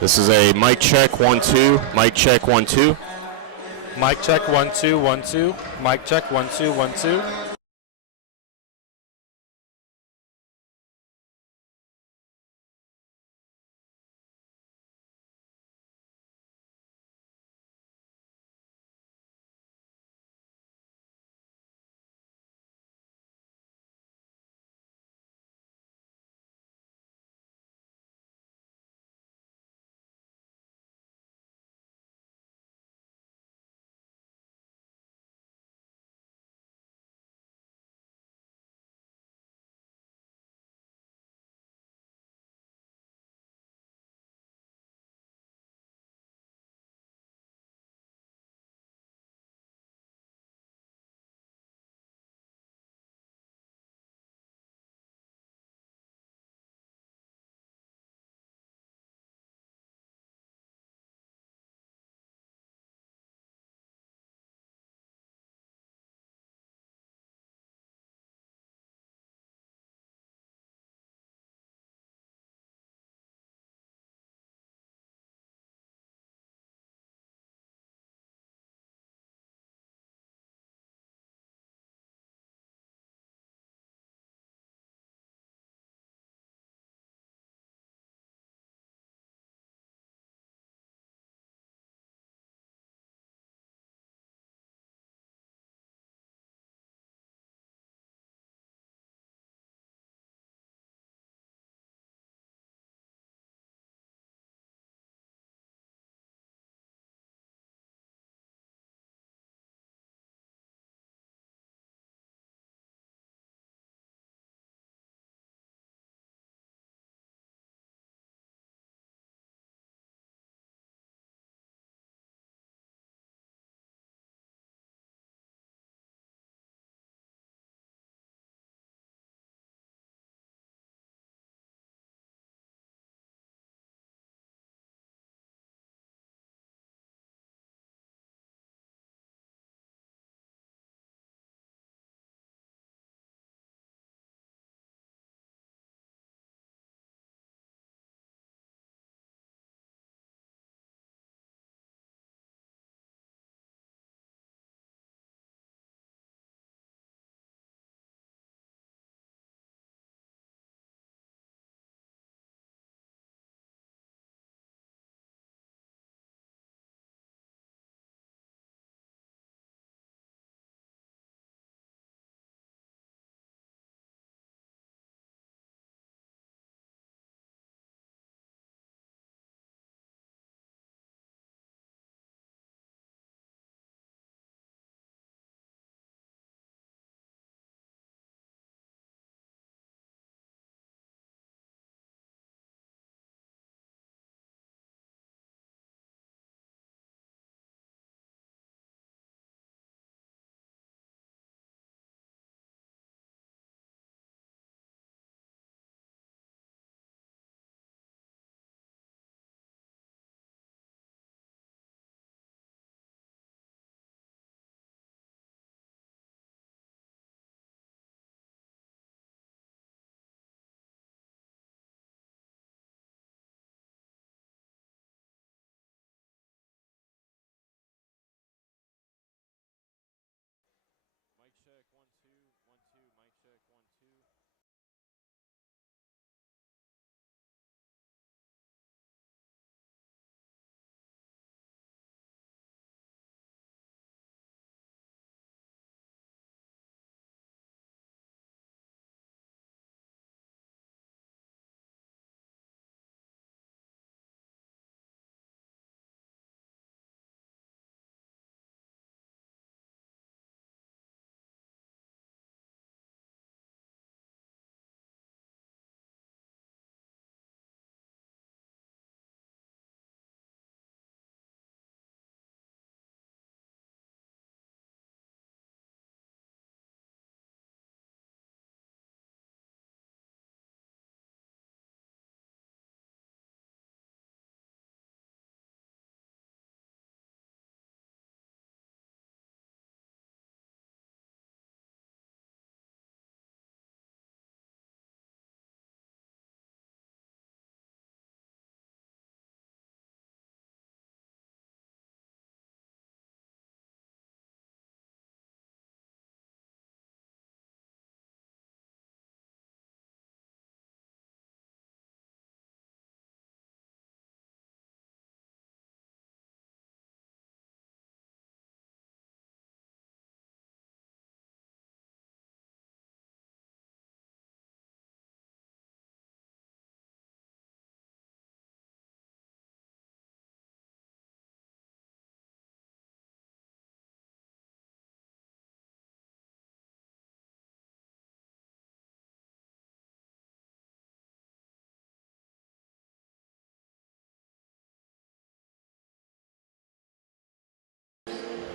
This is a mic check 1 2. Mic check 1 2. Mic check 1 2 1 2. Mic check 1 2 1 2.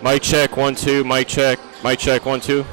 Mic check 1 2. Mic check. Mic check 1 2.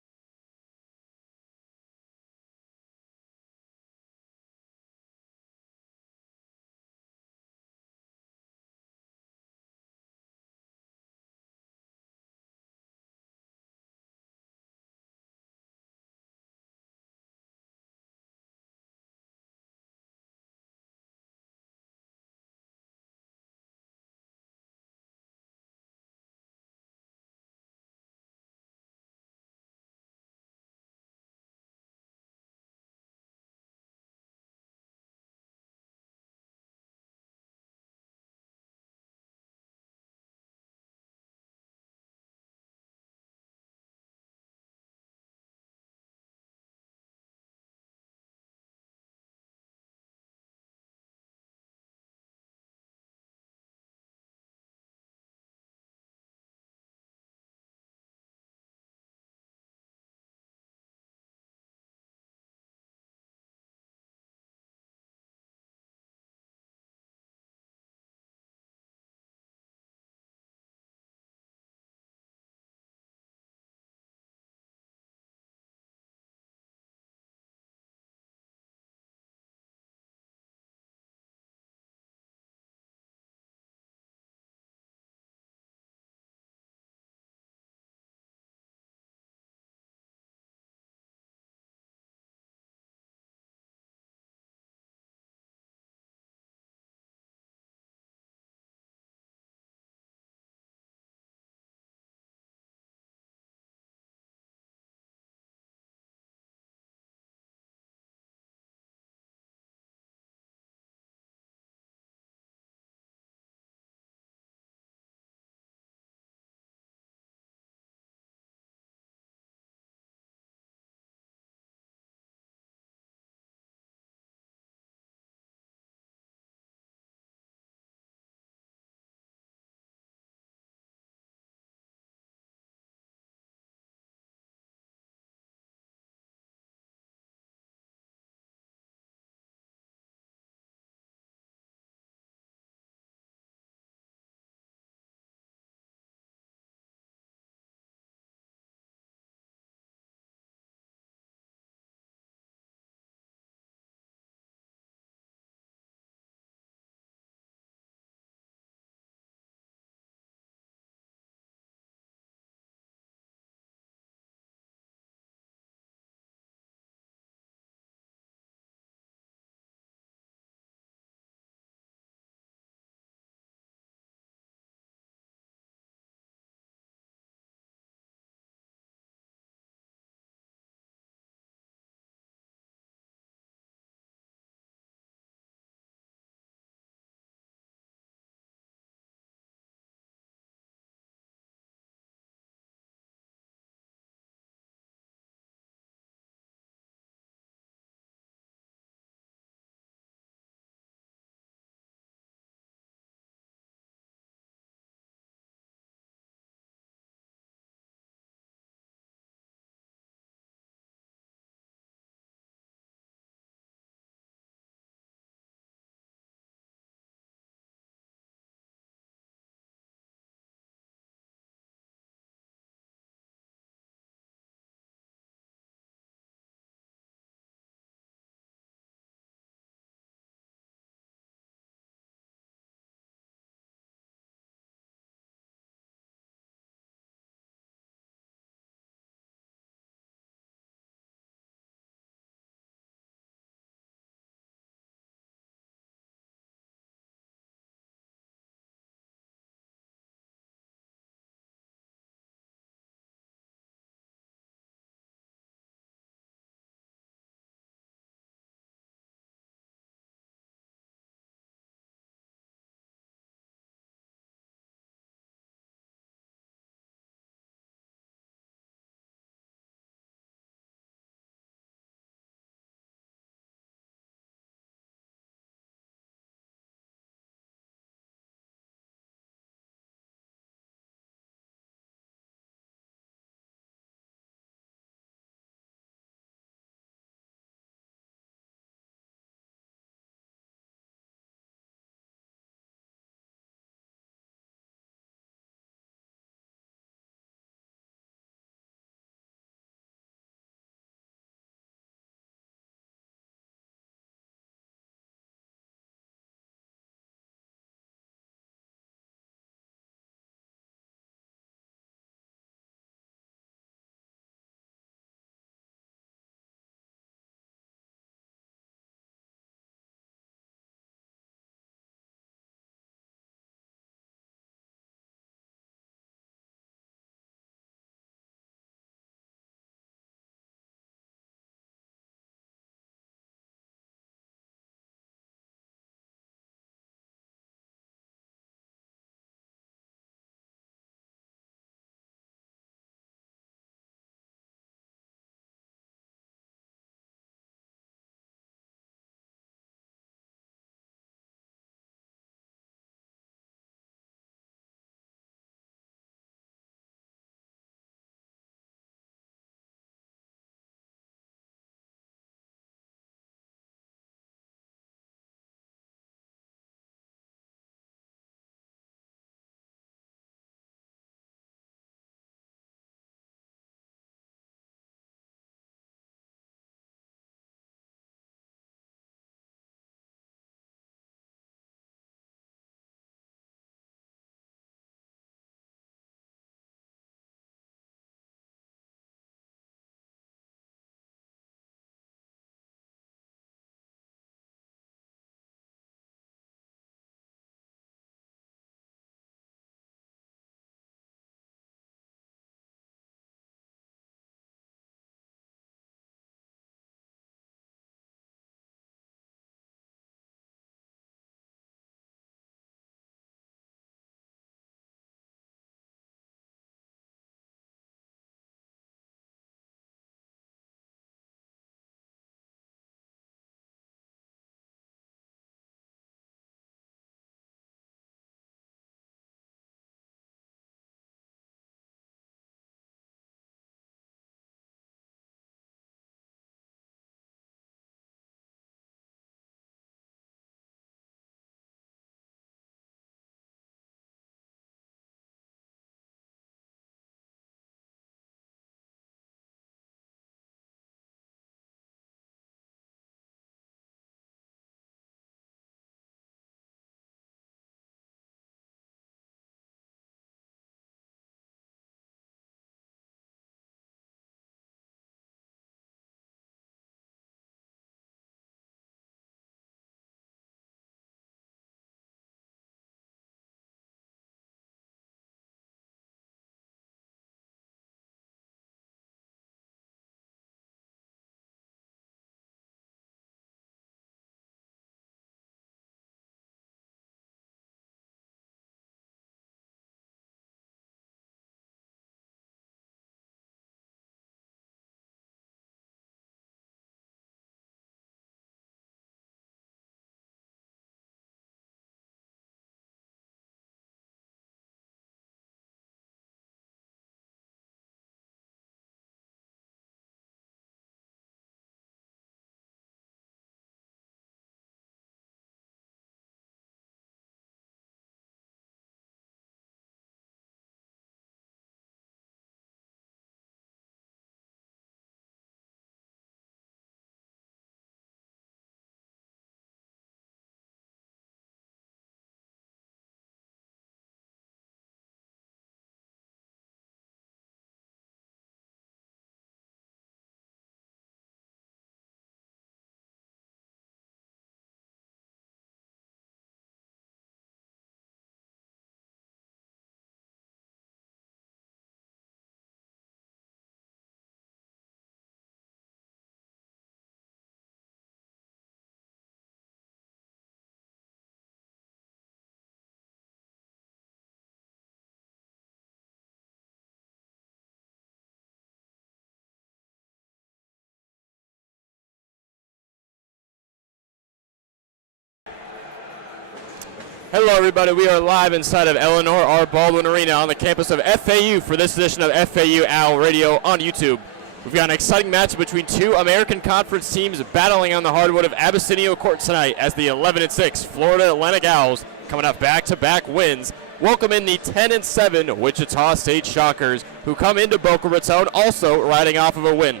Hello, everybody. We are live inside of Eleanor R. Baldwin Arena on the campus of FAU for this edition of FAU Owl Radio on YouTube. We've got an exciting match between two American Conference teams battling on the hardwood of Abyssinia Court tonight as the 11-6 Florida Atlantic Owls, coming off back-to-back wins, welcome in the 10-7 Wichita State Shockers, who come into Boca Raton also riding off of a win.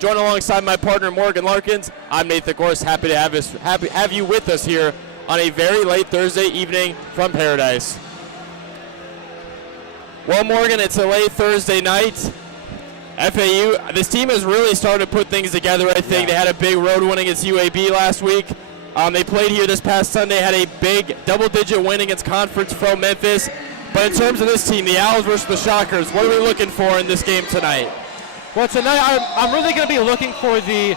Join alongside my partner Morgan Larkins. I'm Nathan Korst. Happy to have you with us here on a very late Thursday evening from Paradise. Well, Morgan, it's a late Thursday night. FAU, this team has really started to put things together, I think. They had a big road win against UAB last week. They played here this past Sunday, had a big double-digit win against Conference Pro Memphis. But in terms of this team, the Owls versus the Shockers, what are we looking for in this game tonight? Well, tonight I'm really going to be looking for the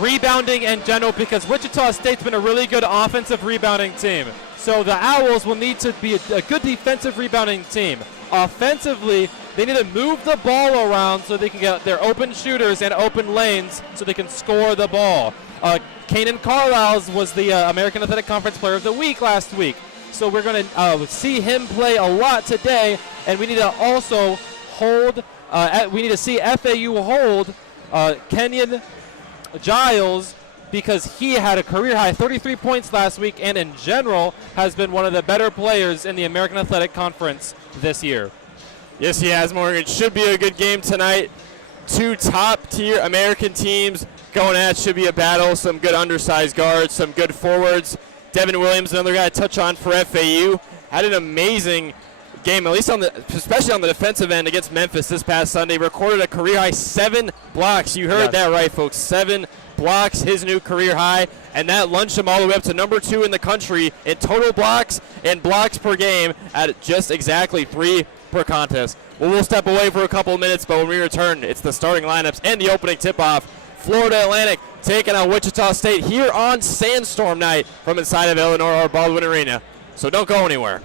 rebounding in general, because Wichita State's been a really good offensive rebounding team. So the Owls will need to be a good defensive rebounding team. Offensively, they need to move the ball around so they can get their open shooters and open lanes so they can score the ball. Kanan Carlisle was the American Athletic Conference Player of the Week last week. So we're going to see him play a lot today, and we need to also hold, we need to see FAU hold Kenyon Giles, because he had a career-high 33 points last week and in general has been one of the better players in the American Athletic Conference this year. Yes, he has, Morgan. Should be a good game tonight. Two top-tier American teams going at it. Should be a battle. Some good undersized guards, some good forwards. Devin Williams, another guy to touch on for FAU, had an amazing game, at least especially on the defensive end against Memphis this past Sunday. Recorded a career-high 7 blocks. You heard that right, folks. 7 blocks, his new career high, and that launched him all the way up to number 2 in the country in total blocks and blocks per game at just exactly 3 per contest. Well, we'll step away for a couple of minutes, but when we return, it's the starting lineups and the opening tip-off. Florida Atlantic taking on Wichita State here on Sandstorm night from inside of Eleanor R. Baldwin Arena. So don't go anywhere.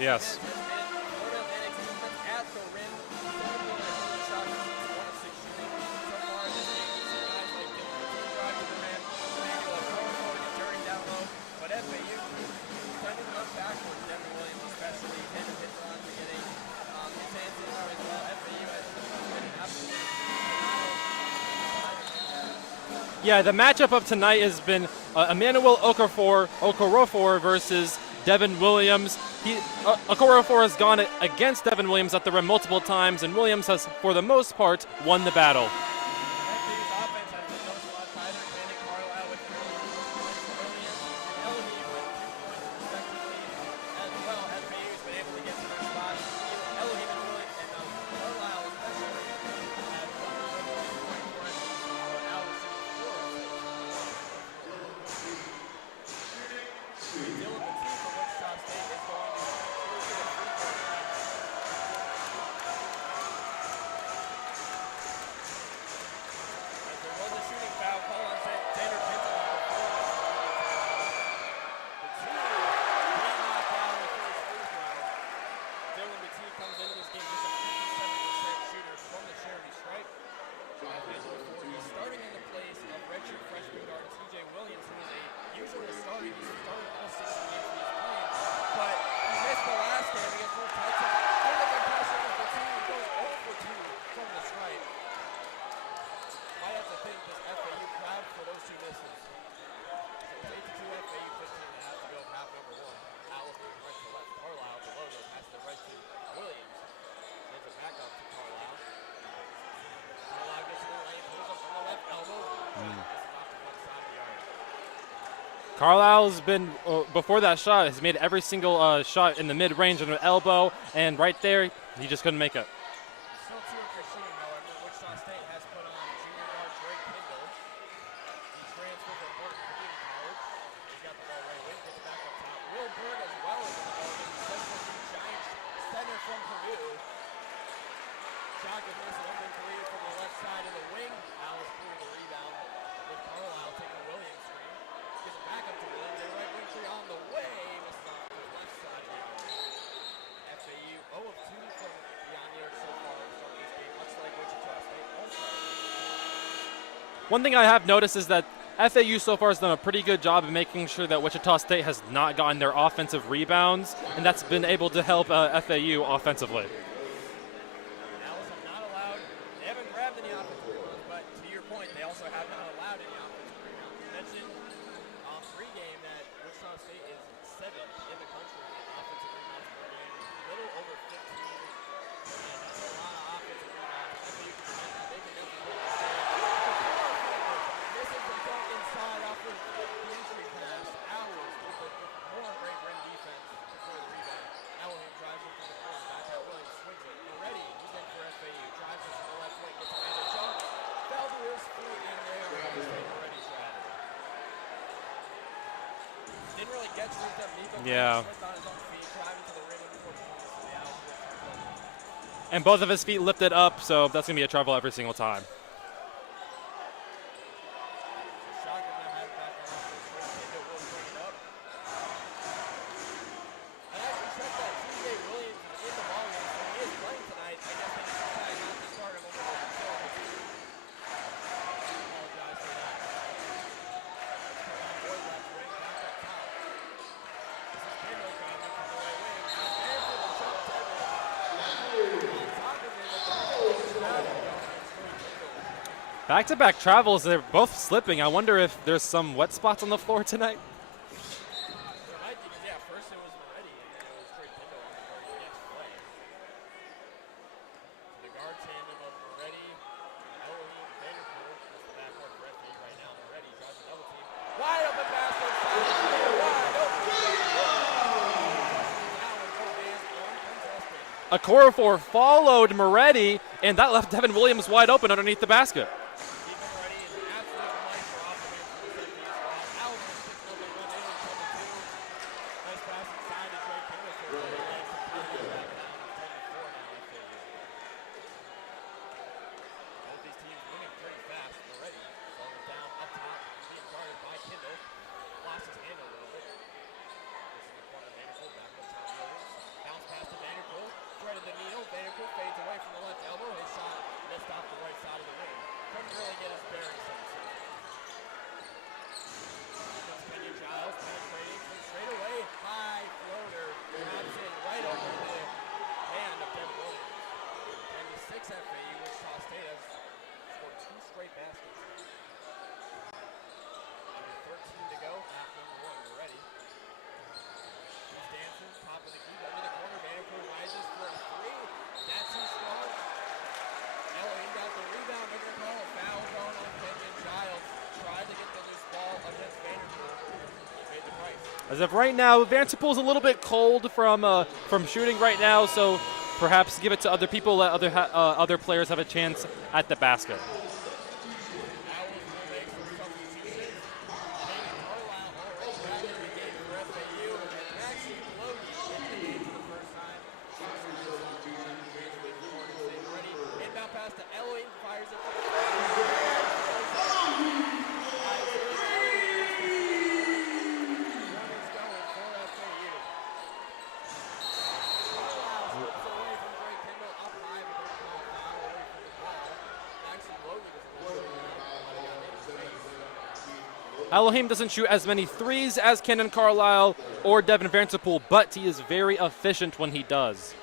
Yes. Yeah, the matchup of tonight has been Emmanuel Okorofor versus Devin Williams. Okorofor has gone against Devin Williams at the rim multiple times, and Williams has, for the most part, won the battle. Carlisle's been, before that shot, has made every single shot in the mid-range on an elbow, and right there, he just couldn't make it. Still 2 for shooting, however. Wichita State has put on junior guard Drake Kendall. He transferred from Morton Community College. He's got the ball right wing, gets back up top. Will Bird as well as in the ball game. Central Giants center from Purdue. Shot is missing, open three from the left side of the wing. Alice pulling the rebound with Carlisle taking a Williams screen. Gets it back up to Williams. A right wing three on the way. Misses off to the left side rebound. FAU 0 of 2 from beyond the arc so far to start this game, much like Wichita State also. One thing I have noticed is that FAU so far has done a pretty good job of making sure that Wichita State has not gotten their offensive rebounds, and that's been able to help FAU offensively. Owls have not allowed, they haven't grabbed any offensive rebounds, but to your point, they also have not allowed any offensive rebounds. You mentioned pregame that Wichita State is 7th in the country in offensive rebounds per game, a little over 15, and that's a lot of offensive rebounds. FAU can prevent that. They can make it look missing the dunk inside off of the entry pass. Owls with more great rim defense to clear the rebound. Owlheim drives it through the corner, back out Williams, swings it. Moretti, he's in for FAU, drives it to the left wing, gets a man to jump. Fell to his feet in there, Moretti's shot. Didn't really get tripped up. Nico Yeah. slipped on his own feet, driving to the rim and before the points. So the Owls get tripped up. And both of his feet lifted up, so that's going to be a trouble every single time. Shotgun now has back on offense. Kendall will bring it up. And as we said that, TJ Williams is in the ballgame, so he is playing tonight. I guess they decided not to start him over the apologize for that. Let's put on Boyd left wing, back up top. This is Kendall driving from the right wing. Out there for the shot, Devin. On top of it, Back-to-back travels, they're both slipping. I wonder if there's some wet spots on the floor tonight. There might be, yeah, first it was Moretti, and then it was Drake Kendall on the very next play. So the guard tandem of Moretti, Elohim, Vanderpool, that's the backcourt for FAU right now. Moretti drives a double team. Wide open pass inside, wide open. Allen Gomez uncontested. Okorofor followed Moretti, and that left Devin Williams wide open underneath the basket. Stephen Moretti is an absolute lifer off the bench for the FAU squad. Allen with 6 open run in from the 2. Nice pass inside to Drake Kendall for the lead to put it back down to 10-4 now FAU. Both these teams moving pretty fast. Moretti throwing it down up top, being guarded by Kendall. Lost his hand a little bit. This is the corner, Vanderpool back up top. Williams As of right now, Vanderpool's a little bit cold from shooting right now, so perhaps give it to other people, let other players have a chance at the basket. Owls will make some substitutions. Jaden Carlisle already back in the game for FAU, and Maxie Logie in the game for the first time. Ready. Inbound pass to Ellie, fires it. Elohim doesn't shoot as many threes as Kenan Carlisle or Devin Vanderpool, but he is very efficient when he does.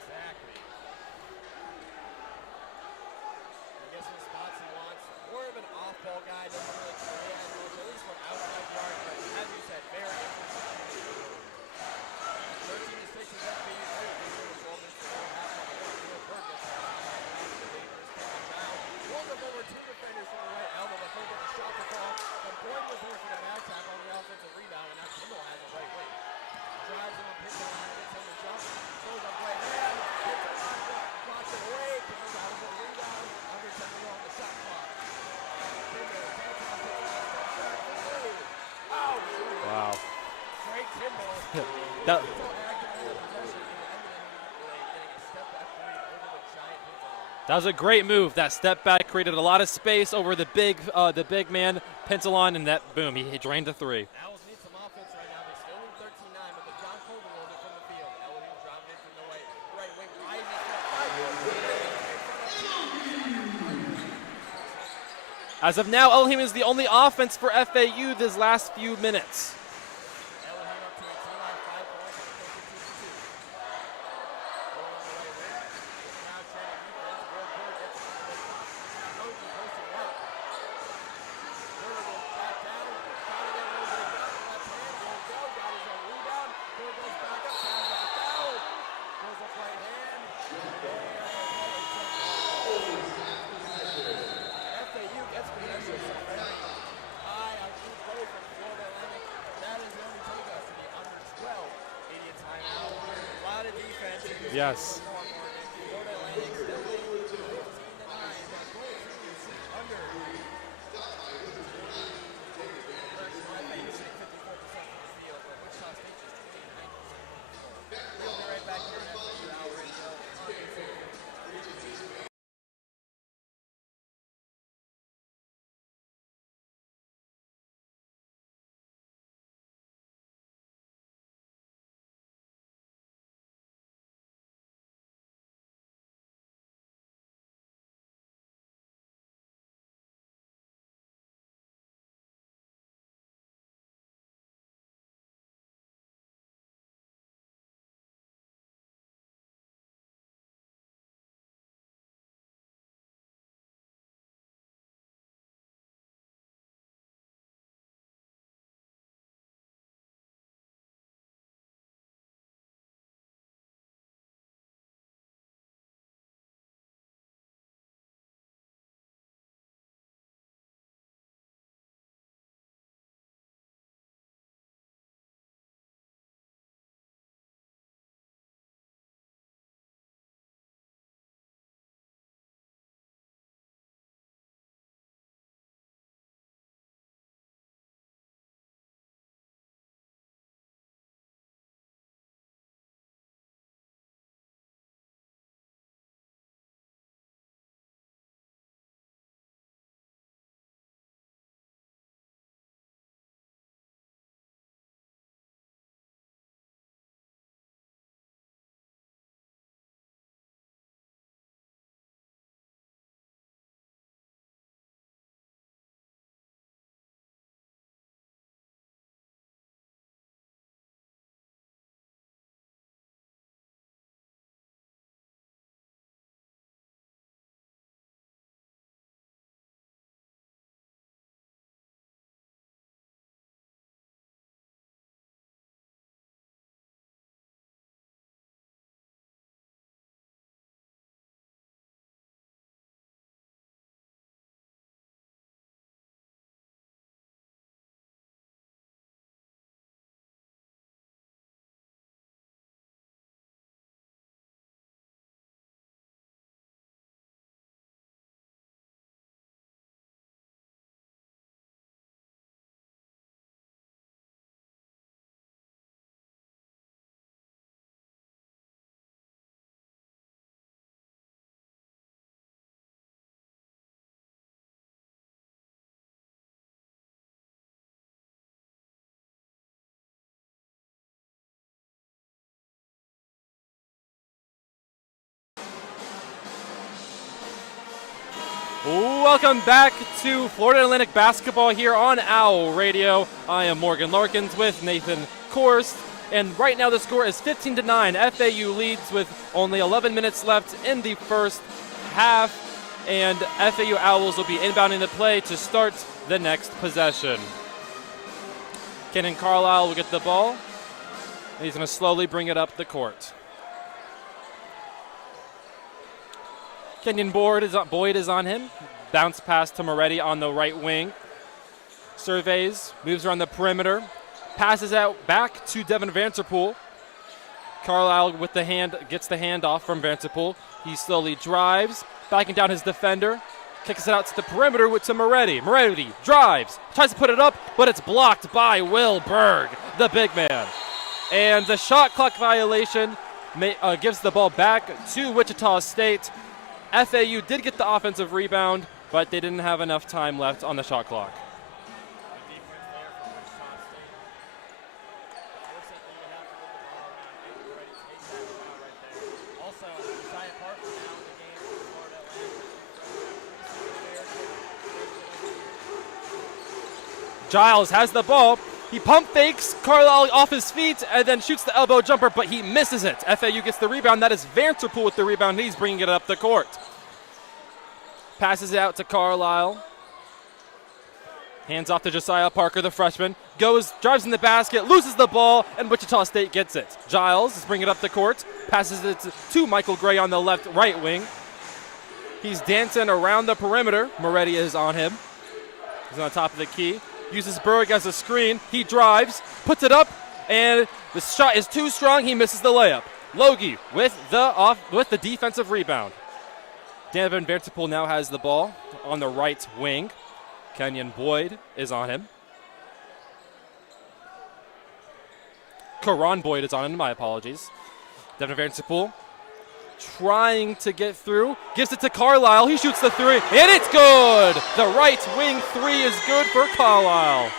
I guess in spots he wants more of an off-ball guy, doesn't really create as much, at least from outside the arc, but as you said, very efficient. 13 to 6 is FAU. Pulls up over two defenders from the right elbow, but couldn't get the shot to fall. But Boyd was there for the back tap on the offensive rebound, and now Kimball has a right wing. Drives him up, hits the line, gets him the jump, throws up right hand, hits the line, blocks it away. Kimball got him with the rebound, under 10 to go on the shot clock. Kimball dancing up, hits the line, steps back, three. Oh! Wow. Great Kimball. That, So active in the possession, and getting a step back three over the giant Pintalon. that was a great move. That step back created a lot of space over the big man, Pentalon, and that, boom, he drained the three. Owls need some offense right now. They still need 13-9, but they've gone cold a little bit from the field. Elohim dropping in from the right wing. As of now, Elohim is the only offense for FAU this last few minutes. Elohim up to a T-line, 5 points, and close to 2-2. Ball on the right wing. Now trying to keep it into Will Bird. Gets it to the top. Logie posting right. Bird will back down. Trying to get a little bit of gun. Left hand. Won't go. Got his own rebound. Bird goes back up. Down back down. Goes up right hand. FAU gets possession. High on two play from Florida Atlantic. That is the only takeout to the under 12 immediate timeout. A lot of defense. Yes. Florida Atlantic still leading 15-9. But both teams under. FAU shooting 54% from the field, but Wichita State just 29%. We'll be right back here at FAU Radio. welcome back to Florida Atlantic basketball here on OWL Radio. I am Morgan Larkins with Nathan Korst, and right now the score is 15-9. FAU leads with only 11 minutes left in the first half, and FAU Owls will be inbounding the play to start the next possession. Kenan Carlisle will get the ball, and he's going to slowly bring it up the court. Kenyon Boyd is on him. Bounce pass to Moretti on the right wing. Surveys, moves around the perimeter. Passes out back to Devin Vanterpool. Carlisle with the hand, gets the handoff from Vanterpool. He slowly drives, backing down his defender. Kicks it out to the perimeter to Moretti. Moretti drives, tries to put it up, but it's blocked by Will Berg, the big man. And the shot clock violation gives the ball back to Wichita State. FAU did get the offensive rebound, but they didn't have enough time left on the shot clock. Good defense there from Wichita State. Fortunately, you have to move the ball around and get ready to take that shot right there. Also, Josiah Parker now in the game for Florida Atlantic. Giles has the ball. He pump fakes Carlisle off his feet and then shoots the elbow jumper, but he misses it. FAU gets the rebound. That is Vanterpool with the rebound. He's bringing it up the court. Passes it out to Carlisle. Hands off to Josiah Parker, the freshman. Drives in the basket, loses the ball, and Wichita State gets it. Giles is bringing it up the court. Passes it to Michael Gray on the right wing. He's dancing around the perimeter. Moretti is on him. He's on top of the key. Uses Berg as a screen. He drives, puts it up, and the shot is too strong. He misses the layup. Logie with the defensive rebound. Devin Vanterpool now has the ball on the right wing. Kenyon Boyd is on him. Karan Boyd is on him, my apologies. Devin Vanterpool trying to get through. Gives it to Carlisle. He shoots the three, and it's good! The right wing three is good for Carlisle.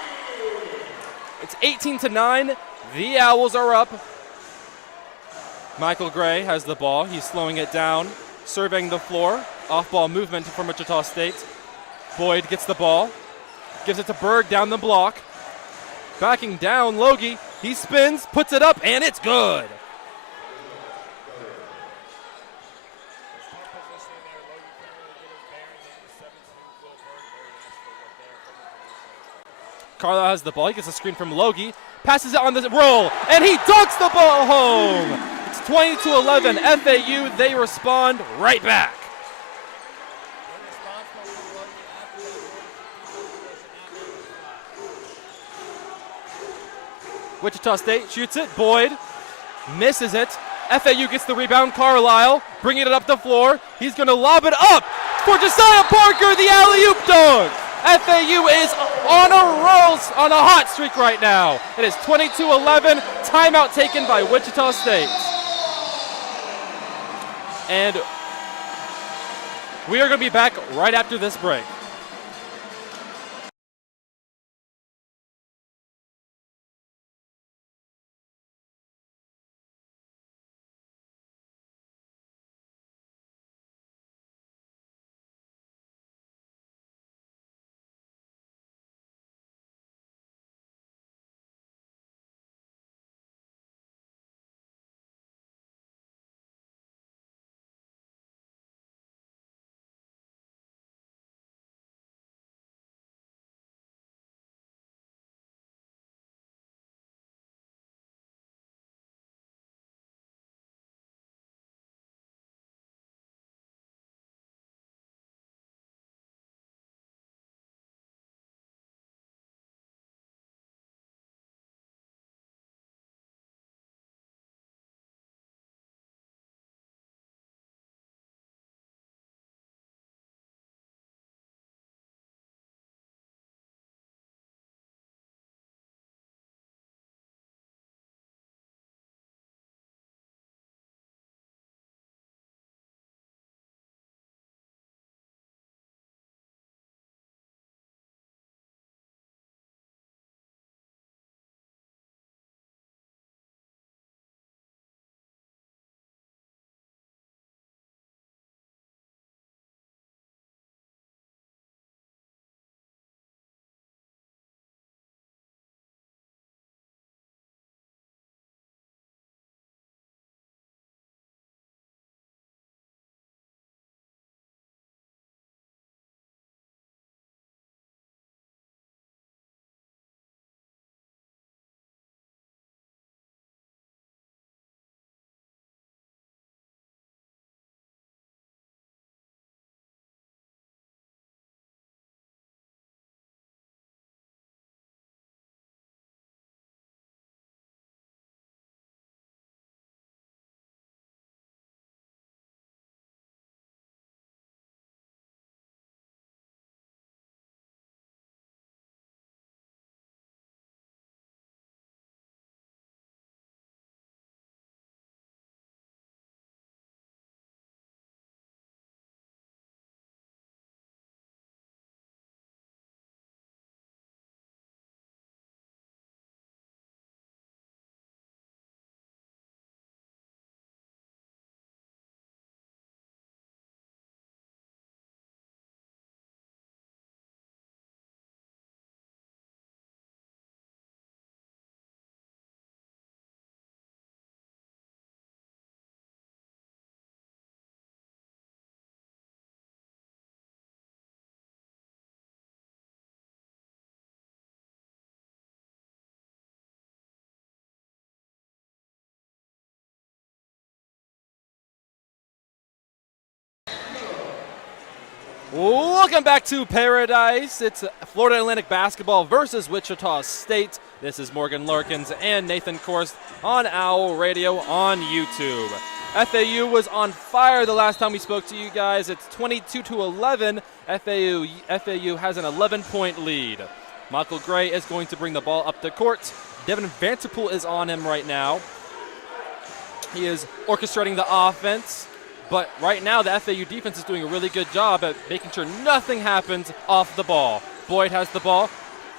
It's 18-9. The Owls are up. Michael Gray has the ball. He's slowing it down, surveying the floor. Off-ball movement from Wichita State. Boyd gets the ball. Gives it to Berg down the block. Backing down, Logie. He spins, puts it up, and it's good! Carlisle has the ball. He gets a screen from Logie. Passes it on the roll, and he dunks the ball home. It's 20-11. FAU, they respond right back. Wichita State shoots it. Boyd misses it. FAU gets the rebound. Carlisle bringing it up the floor. He's going to lob it up for Josiah Parker, the alley-oop dunk. FAU is on a hot streak right now. It is 22-11. Timeout taken by Wichita State. And we are going to be back right after this break. Welcome back to Paradise. It's Florida Atlantic basketball versus Wichita State. This is Morgan Larkins and Nathan Korst on OWL Radio on YouTube. FAU was on fire the last time we spoke to you guys. It's 22-11. FAU has an 11-point lead. Michael Gray is going to bring the ball up the court. Devin Vanterpool is on him right now. He is orchestrating the offense. But right now, the FAU defense is doing a really good job at making sure nothing happens off the ball. Boyd has the ball,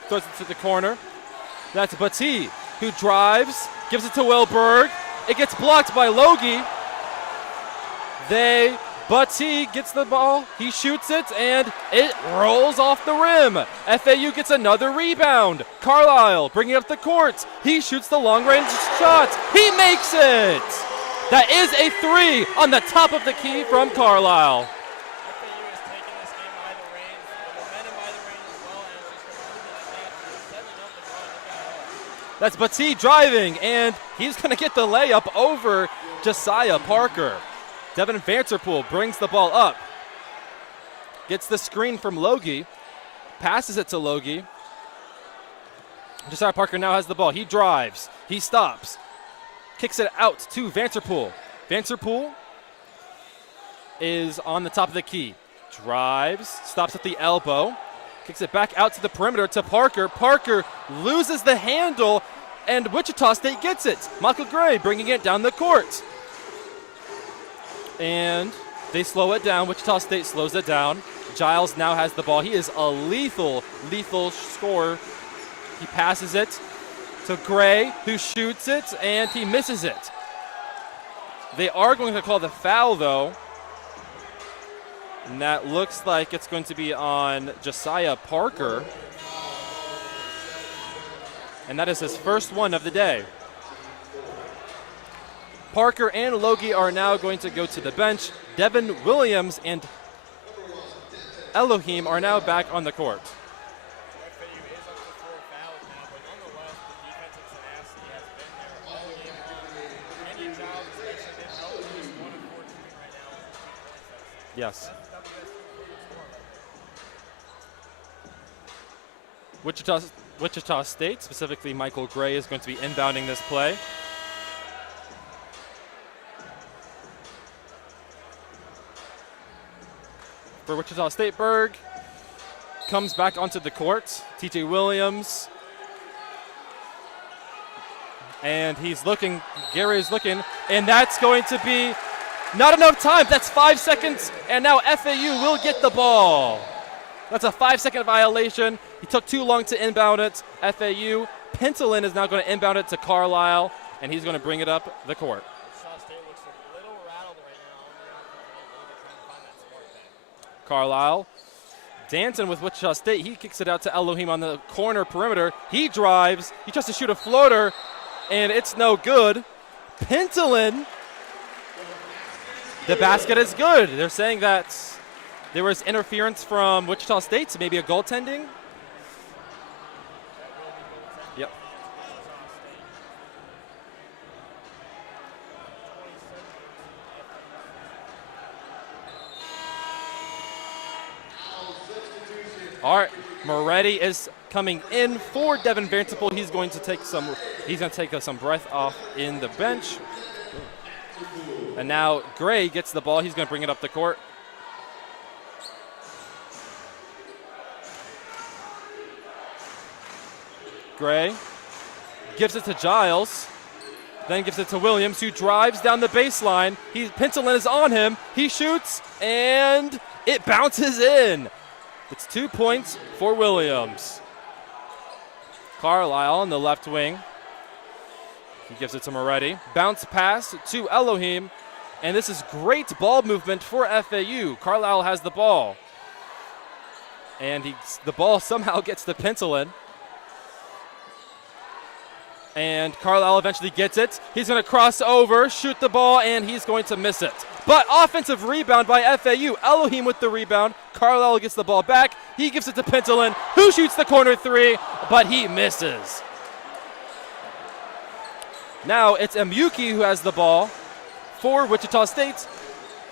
throws it to the corner. That's Batee, who drives, gives it to Wilberg. It gets blocked by Logie. Batee gets the ball, he shoots it, and it rolls off the rim. FAU gets another rebound. Carlisle bringing up the court. He shoots the long-range shot. He makes it! That is a three on the top of the key from Carlisle. FAU has taken this game by the reins, the momentum by the reins as well, and it's just going to move this game 7-0 and run. That's Batee driving, and he's going to get the layup over Josiah Parker. Devin Vanterpool brings the ball up, gets the screen from Logie, passes it to Logie. Josiah Parker now has the ball. He drives, he stops. Kicks it out to Vanterpool. Vanterpool is on the top of the key. Drives, stops at the elbow, kicks it back out to the perimeter to Parker. Parker loses the handle, and Wichita State gets it. Michael Gray bringing it down the court. And they slow it down. Wichita State slows it down. Giles now has the ball. He is a lethal scorer. He passes it to Gray, who shoots it, and he misses it. They are going to call the foul, though. And that looks like it's going to be on Josiah Parker. And that is his first one of the day. Parker and Logie are now going to go to the bench. Devin Williams and Elohim are now back on the court. Yes. Wichita State, specifically Michael Gray, is going to be inbounding this play. For Wichita State, Berg comes back onto the court. T.J. Williams. And he's looking, Gary is looking, and that's going to be not enough time. That's 5 seconds, and now FAU will get the ball. That's a 5-second violation. He took too long to inbound it. FAU. Pentland is now going to inbound it to Carlisle, and he's going to bring it up the court. Wichita State looks a little rattled right now on the offensive end. They're trying to find that spark back. Carlisle. Danton with Wichita State. He kicks it out to Elohim on the corner perimeter. He drives. He tries to shoot a floater, and it's no good. Pentland. The basket is good. They're saying that there was interference from Wichita State, so maybe a goaltending. Yep. All right, Moretti is coming in for Devin Vanterpool. He's going to take some breath off in the bench. And now Gray gets the ball. He's going to bring it up the court. Gray gives it to Giles, then gives it to Williams, who drives down the baseline. Pentland is on him. He shoots, and it bounces in. It's 2 points for Williams. Carlisle on the left wing. He gives it to Moretti. Bounce pass to Elohim. And this is great ball movement for FAU. Carlisle has the ball. And the ball somehow gets to Pentland. And Carlisle eventually gets it. He's going to cross over, shoot the ball, and he's going to miss it. But offensive rebound by FAU. Elohim with the rebound. Carlisle gets the ball back. He gives it to Pentland, who shoots the corner three, but he misses. Now it's Emuki who has the ball for Wichita State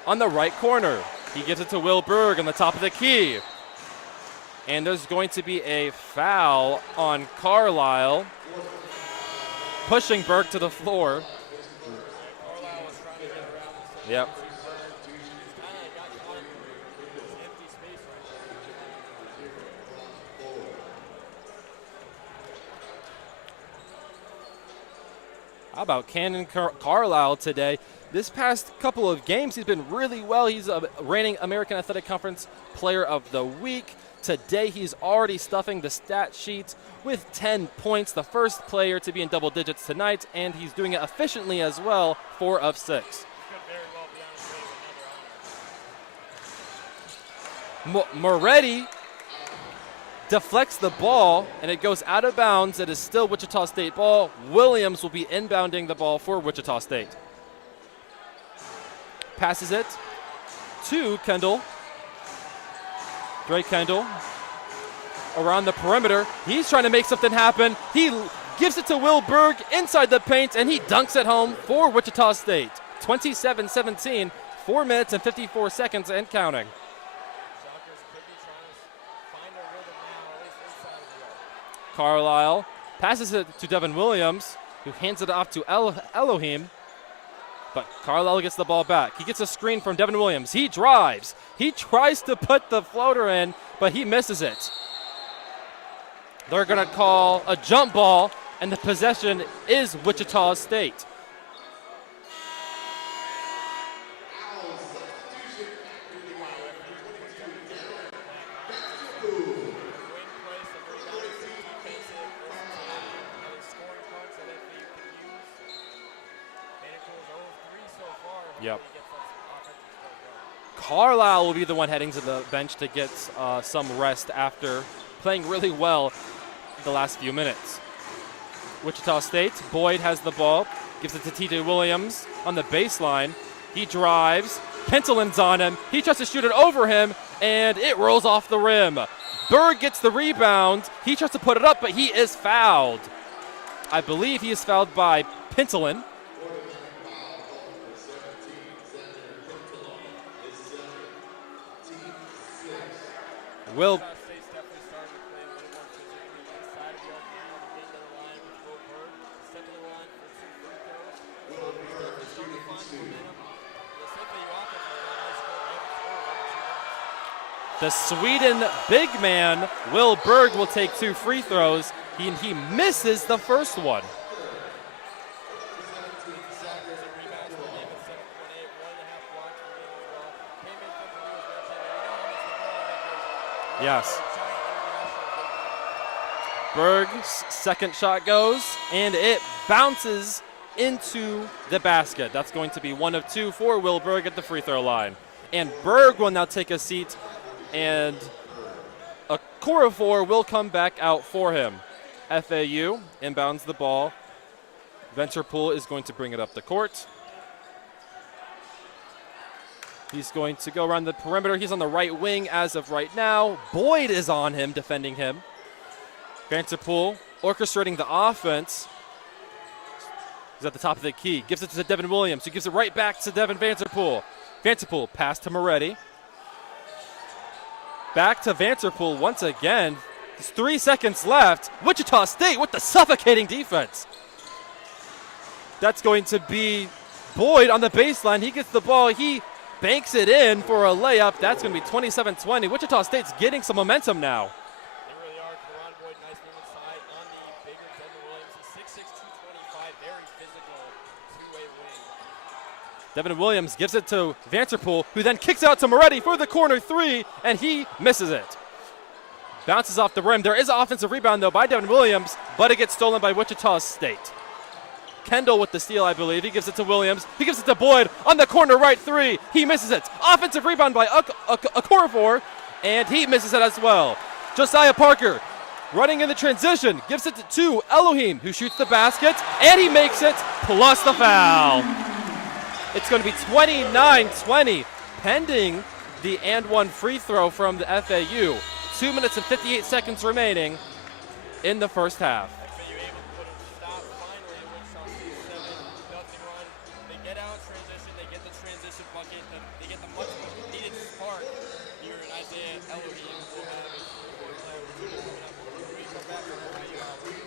on the right corner. He gives it to Will Berg on the top of the key. And there's going to be a foul on Carlisle, pushing Berg to the floor. Carlisle was trying to get around this. Yep. He's kind of got caught in this empty space right there. How about Cannon Carlisle today? This past couple of games, he's been really well. He's a reigning American Athletic Conference Player of the Week. Today, he's already stuffing the stat sheet with 10 points, the first player to be in double digits tonight, and he's doing it efficiently as well, 4 of 6. Could very well be on his way to another honor. Moretti deflects the ball, and it goes out of bounds. It is still Wichita State ball. Williams will be inbounding the ball for Wichita State. Passes it to Kendall. Drake Kendall around the perimeter. He's trying to make something happen. He gives it to Will Berg inside the paint, and he dunks it home for Wichita State. 27-17, 4 minutes and 54 seconds and counting. Shockers could be trying to find their rhythm now, at least inside of the arc. Carlisle passes it to Devin Williams, who hands it off to Elohim. But Carlisle gets the ball back. He gets a screen from Devin Williams. He drives. He tries to put the floater in, but he misses it. They're going to call a jump ball, and the possession is Wichita State. Yep. Carlisle will be the one heading to the bench to get some rest after playing really well the last few minutes. Wichita State, Boyd has the ball, gives it to TJ Williams on the baseline. He drives, Pentelin's on him. He tries to shoot it over him, and it rolls off the rim. Berg gets the rebound. He tries to put it up, but he is fouled. I believe he is fouled by Pentelin. Will State's definitely starting to play a little more physically inside of the arc now. They're getting to the line with Will Berg. Step to the line for 2 free throws. Shockers definitely starting to find some momentum. The FAU offense has gone high score. They haven't scored over 2 minutes. the Sweden big man, Will Berg, will take 2 free throws. He misses the first one. Yes. Berg's second shot goes, and it bounces into the basket. That's going to be 1 of 2 for Will Berg at the free throw line. And Berg will now take a seat, and a Korafor will come back out for him. FAU inbounds the ball. Venterpool is going to bring it up the court. He's going to go around the perimeter. He's on the right wing as of right now. Boyd is on him, defending him. Vanderpool orchestrating the offense. He's at the top of the key. Gives it to Devin Williams, who gives it right back to Devin Vanderpool. Vanderpool pass to Moretti. Back to Vanderpool once again. There's 3 seconds left. Wichita State with the suffocating defense. That's going to be Boyd on the baseline. He gets the ball. He banks it in for a layup. That's going to be 27-20. Wichita State's getting some momentum now. They really are. Karan Boyd, nice move inside on the bigger Devin Williams. 6'6", 225, very physical two-way wing. Devin Williams gives it to Vanderpool, who then kicks out to Moretti for the corner 3, and he misses it. Bounces off the rim. There is an offensive rebound, though, by Devin Williams, but it gets stolen by Wichita State. Kendall with the steal, I believe. He gives it to Williams. He gives it to Boyd on the corner right 3. He misses it. Offensive rebound by Okorafor, and he misses it as well. Josiah Parker running in the transition. Gives it to Elohim, who shoots the basket, and he makes it, plus the foul. It's going to be 29-20, pending the and one free throw from the FAU. 2 minutes and 58 seconds remaining in the first half. FAU able to put a stop finally. Wichita State 7, nothing run. They get out transition. They get the transition bucket. They get the much needed spark here, and Isaiah Elohim will have his play opportunity coming up when we come back on FAU Hour.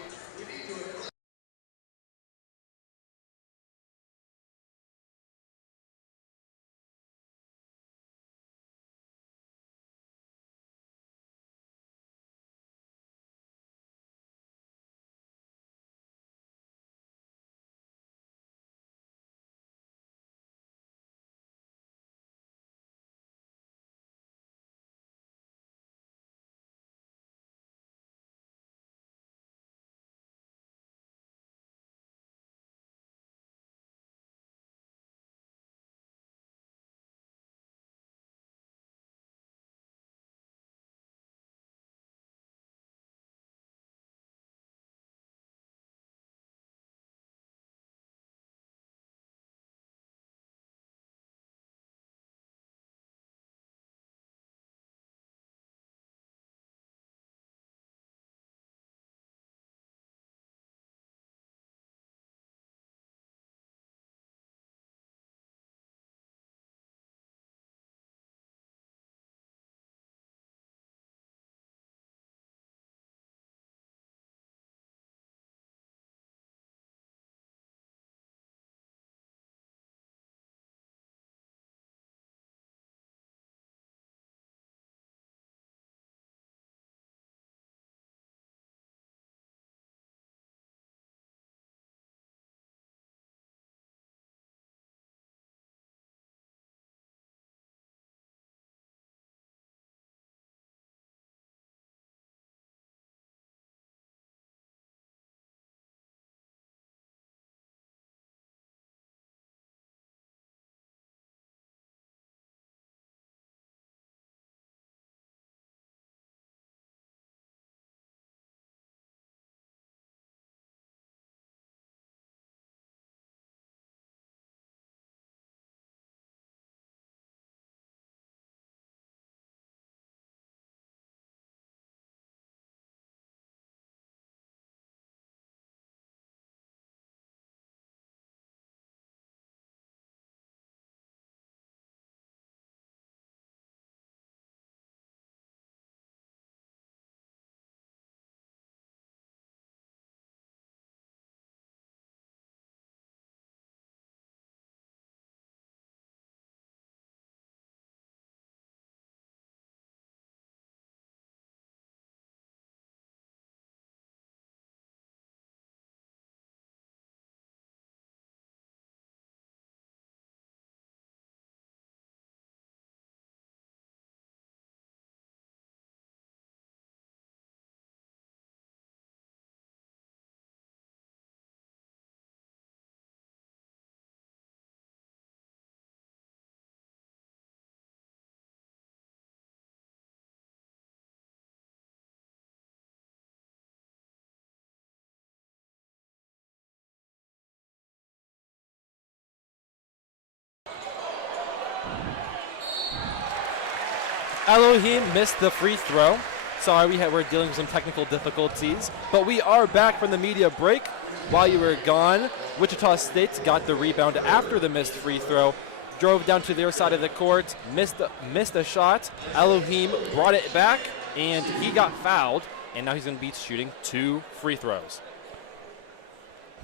Elohim missed the free throw. Sorry, we're dealing with some technical difficulties, but we are back from the media break. While you were gone, Wichita State got the rebound after the missed free throw, drove down to their side of the court, missed a shot. Elohim brought it back, and he got fouled, and now he's going to be shooting 2 free throws.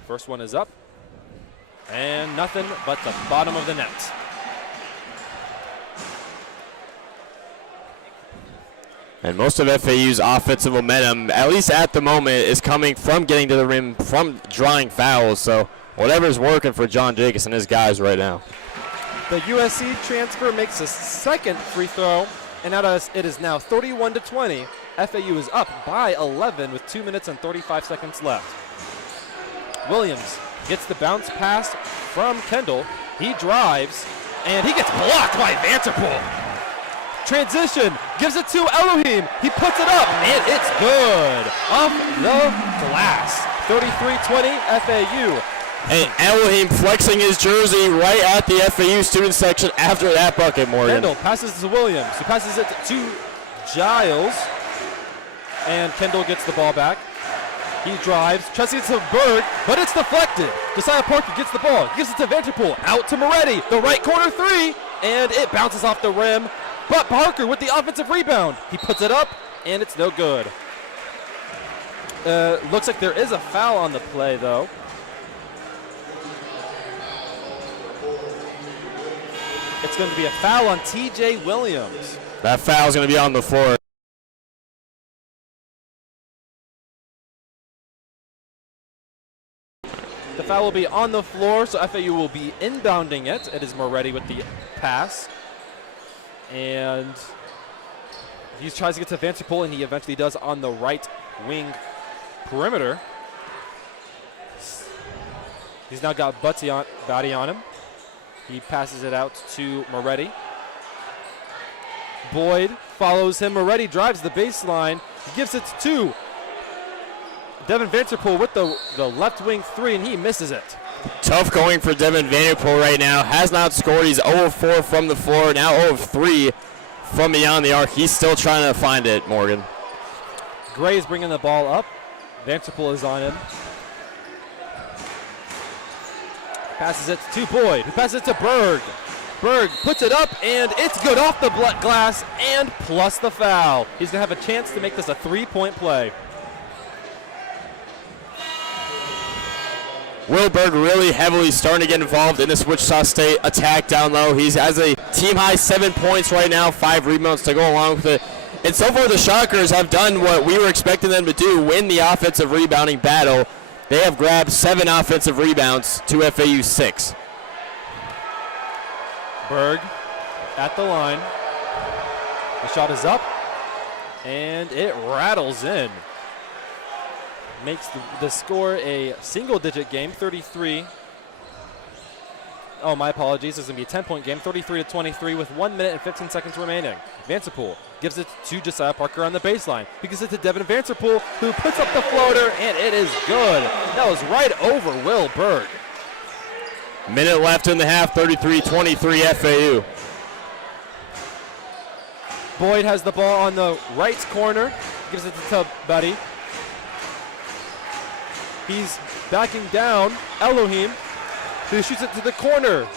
First one is up, and nothing but the bottom of the net. And most of FAU's offensive momentum, at least at the moment, is coming from getting to the rim, from drawing fouls. So whatever's working for John Jacobs and his guys right now. The USC transfer makes a second free throw, and it is now 31-20. FAU is up by 11 with 2 minutes and 35 seconds left. Williams gets the bounce pass from Kendall. He drives, and he gets blocked by Vanderpool. Transition, gives it to Elohim. He puts it up, and it's good. Off the glass. 33-20 FAU. And Elohim flexing his jersey right at the FAU student section after that bucket, Morgan. Kendall passes to Williams, who passes it to Giles. And Kendall gets the ball back. He drives, tries to get to Berg, but it's deflected. Josiah Parker gets the ball, gives it to Vanderpool, out to Moretti, the right corner three, and it bounces off the rim. But Parker with the offensive rebound. He puts it up, and it's no good. Looks like there is a foul on the play, though. It's going to be a foul on T.J. Williams. That foul is going to be on the floor. The foul will be on the floor, so FAU will be inbounding it. It is Moretti with the pass. And he tries to get to Vanderpool, and he eventually does on the right wing perimeter. He's now got Butty on him. He passes it out to Moretti. Boyd follows him. Moretti drives the baseline. He gives it to Devin Vanderpool with the left wing three, and he misses it. Tough going for Devin Vanderpool right now. Has not scored. He's 0 of 4 from the floor. Now 0 of 3 from beyond the arc. He's still trying to find it, Morgan. Gray is bringing the ball up. Vanderpool is on him. Passes it to Boyd, who passes it to Berg. Berg puts it up, and it's good off the glass, and plus the foul. He's going to have a chance to make this a three-point play. Will Berg really heavily starting to get involved in this Wichita State attack down low. He has a team-high 7 points right now, 5 rebounds to go along with it. And so far the Shockers have done what we were expecting them to do, win the offensive rebounding battle. They have grabbed 7 offensive rebounds to FAU 6. Berg at the line. The shot is up, and it rattles in. Makes the score a single-digit game, 33. Oh, my apologies. This is going to be a 10-point game, 33-23 with 1 minute and 15 seconds remaining. Vanderpool gives it to Josiah Parker on the baseline. He gives it to Devin Vanderpool, who puts up the floater, and it is good. That was right over Will Berg. Minute left in the half, 33-23 FAU. Boyd has the ball on the right corner, gives it to Buddy. He's backing down. Elohim, who shoots it to the corner.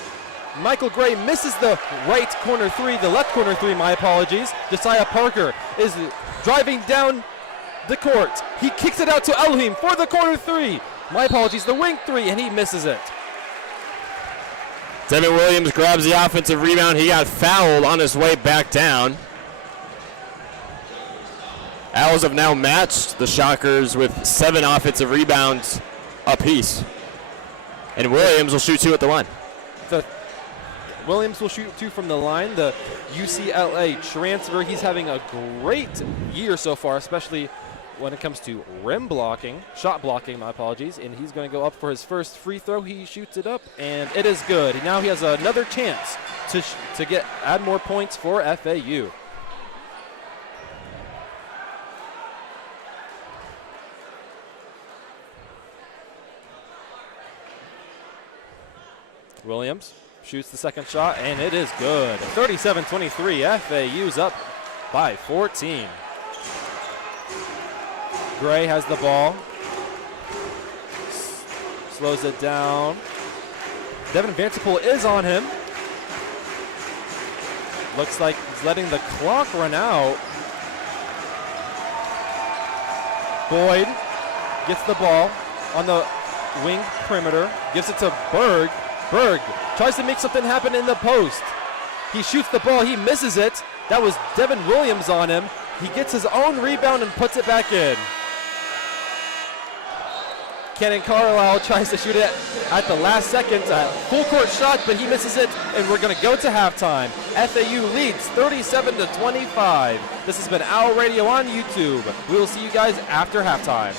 Michael Gray misses the right corner three, the left corner three, my apologies. Josiah Parker is driving down the court. He kicks it out to Elohim for the corner three. My apologies, the wing three, and he misses it. Devin Williams grabs the offensive rebound. He got fouled on his way back down. Owls have now matched the Shockers with 7 offensive rebounds apiece. And Williams will shoot 2 at the line. Williams will shoot 2 from the line. The UCLA transfer, he's having a great year so far, especially when it comes to rim blocking, shot blocking, my apologies. And he's going to go up for his first free throw. He shoots it up, and it is good. Now he has another chance to add more points for FAU. Williams shoots the second shot, and it is good. 37-23, FAU's up by 14. Gray has the ball. Slows it down. Devin Vanderpool is on him. Looks like he's letting the clock run out. Boyd gets the ball on the wing perimeter, gives it to Berg. Berg tries to make something happen in the post. He shoots the ball, he misses it. That was Devin Williams on him. He gets his own rebound and puts it back in. Cannon Carlisle tries to shoot it at the last second. Full court shot, but he misses it, and we're going to go to halftime. FAU leads 37-25. This has been Owl Radio on YouTube. We will see you guys after halftime.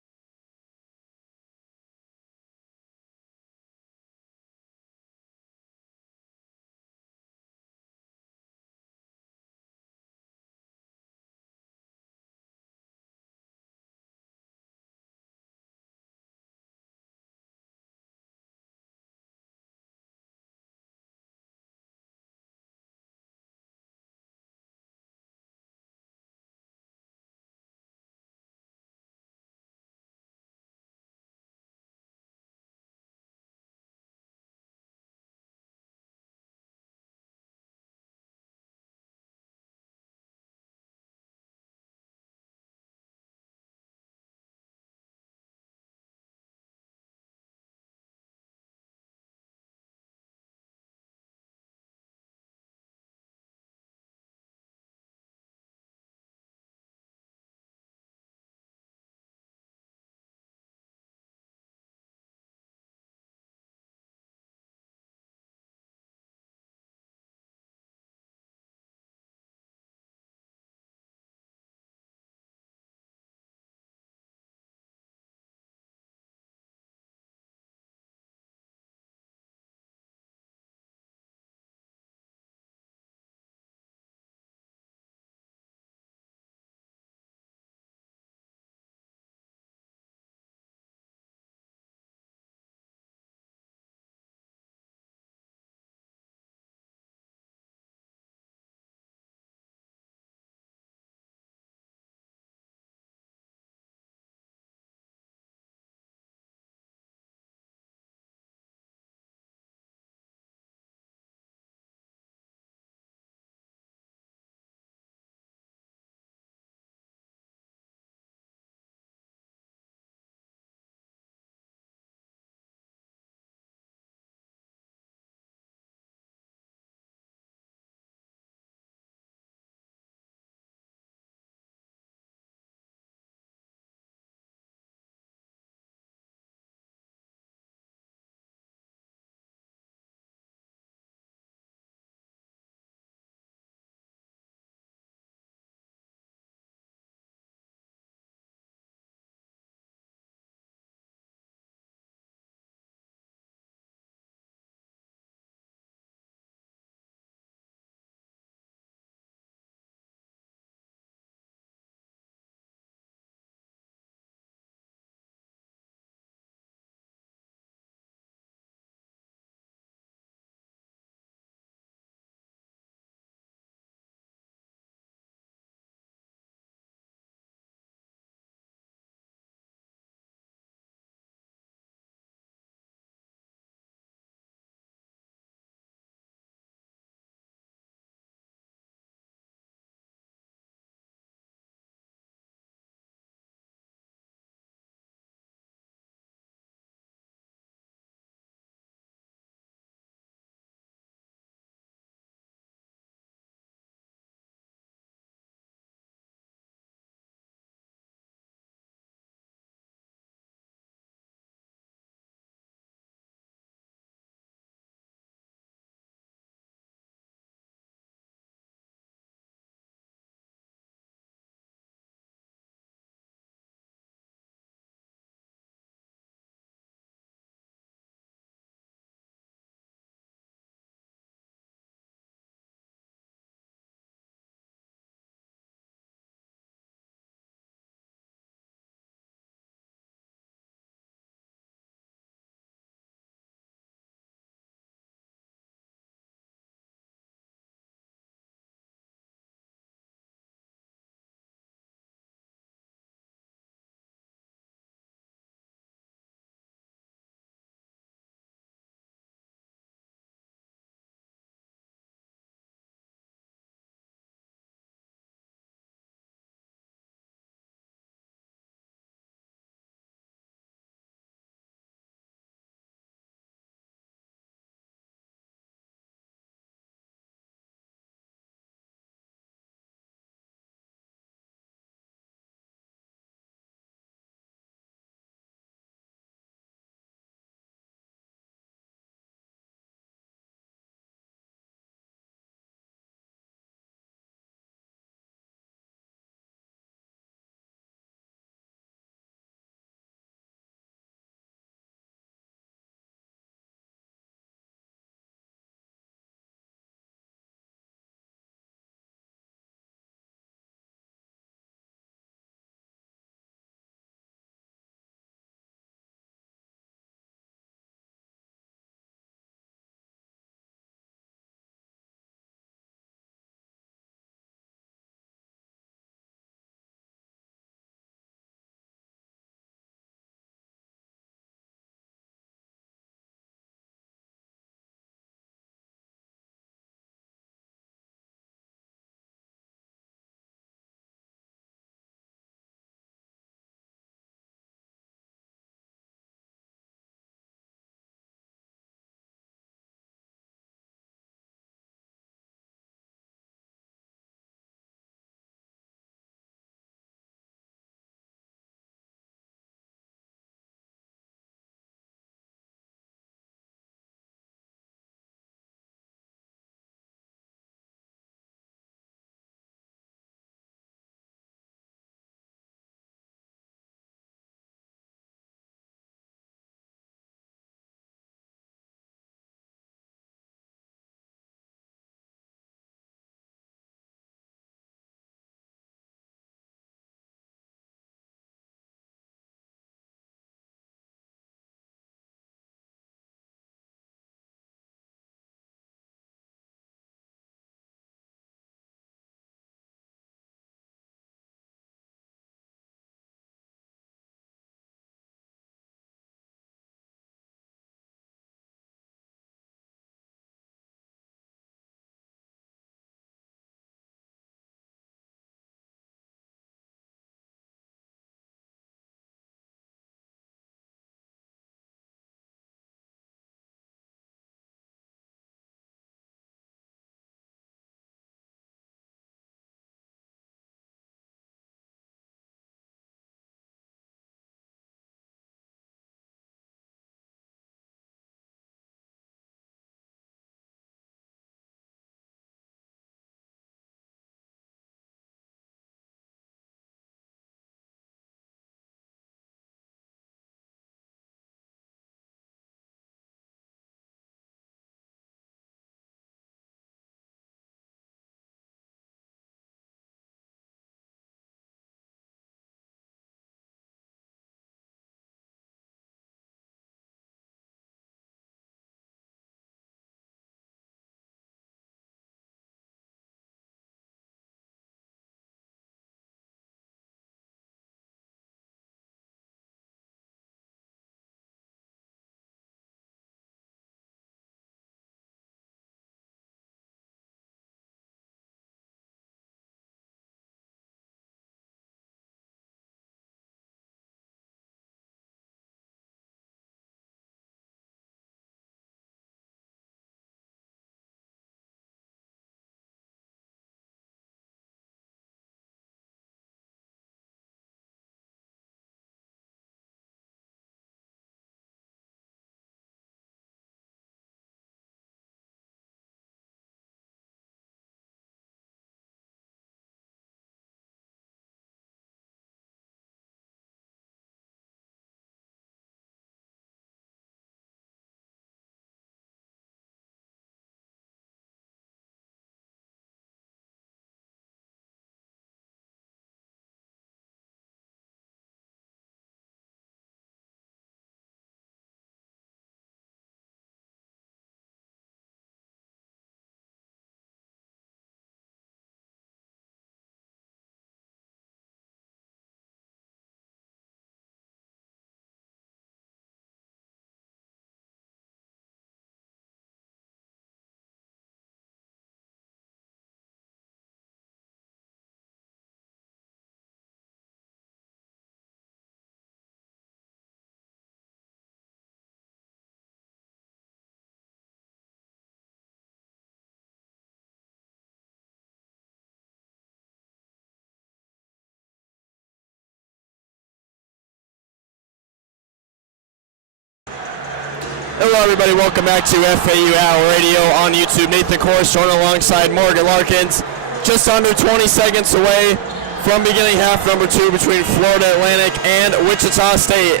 Hello, everybody. Welcome back to FAU Hour Radio on YouTube. Nathan Korst joining alongside Morgan Larkins. Just under 20 seconds away from beginning half number 2 between Florida Atlantic and Wichita State.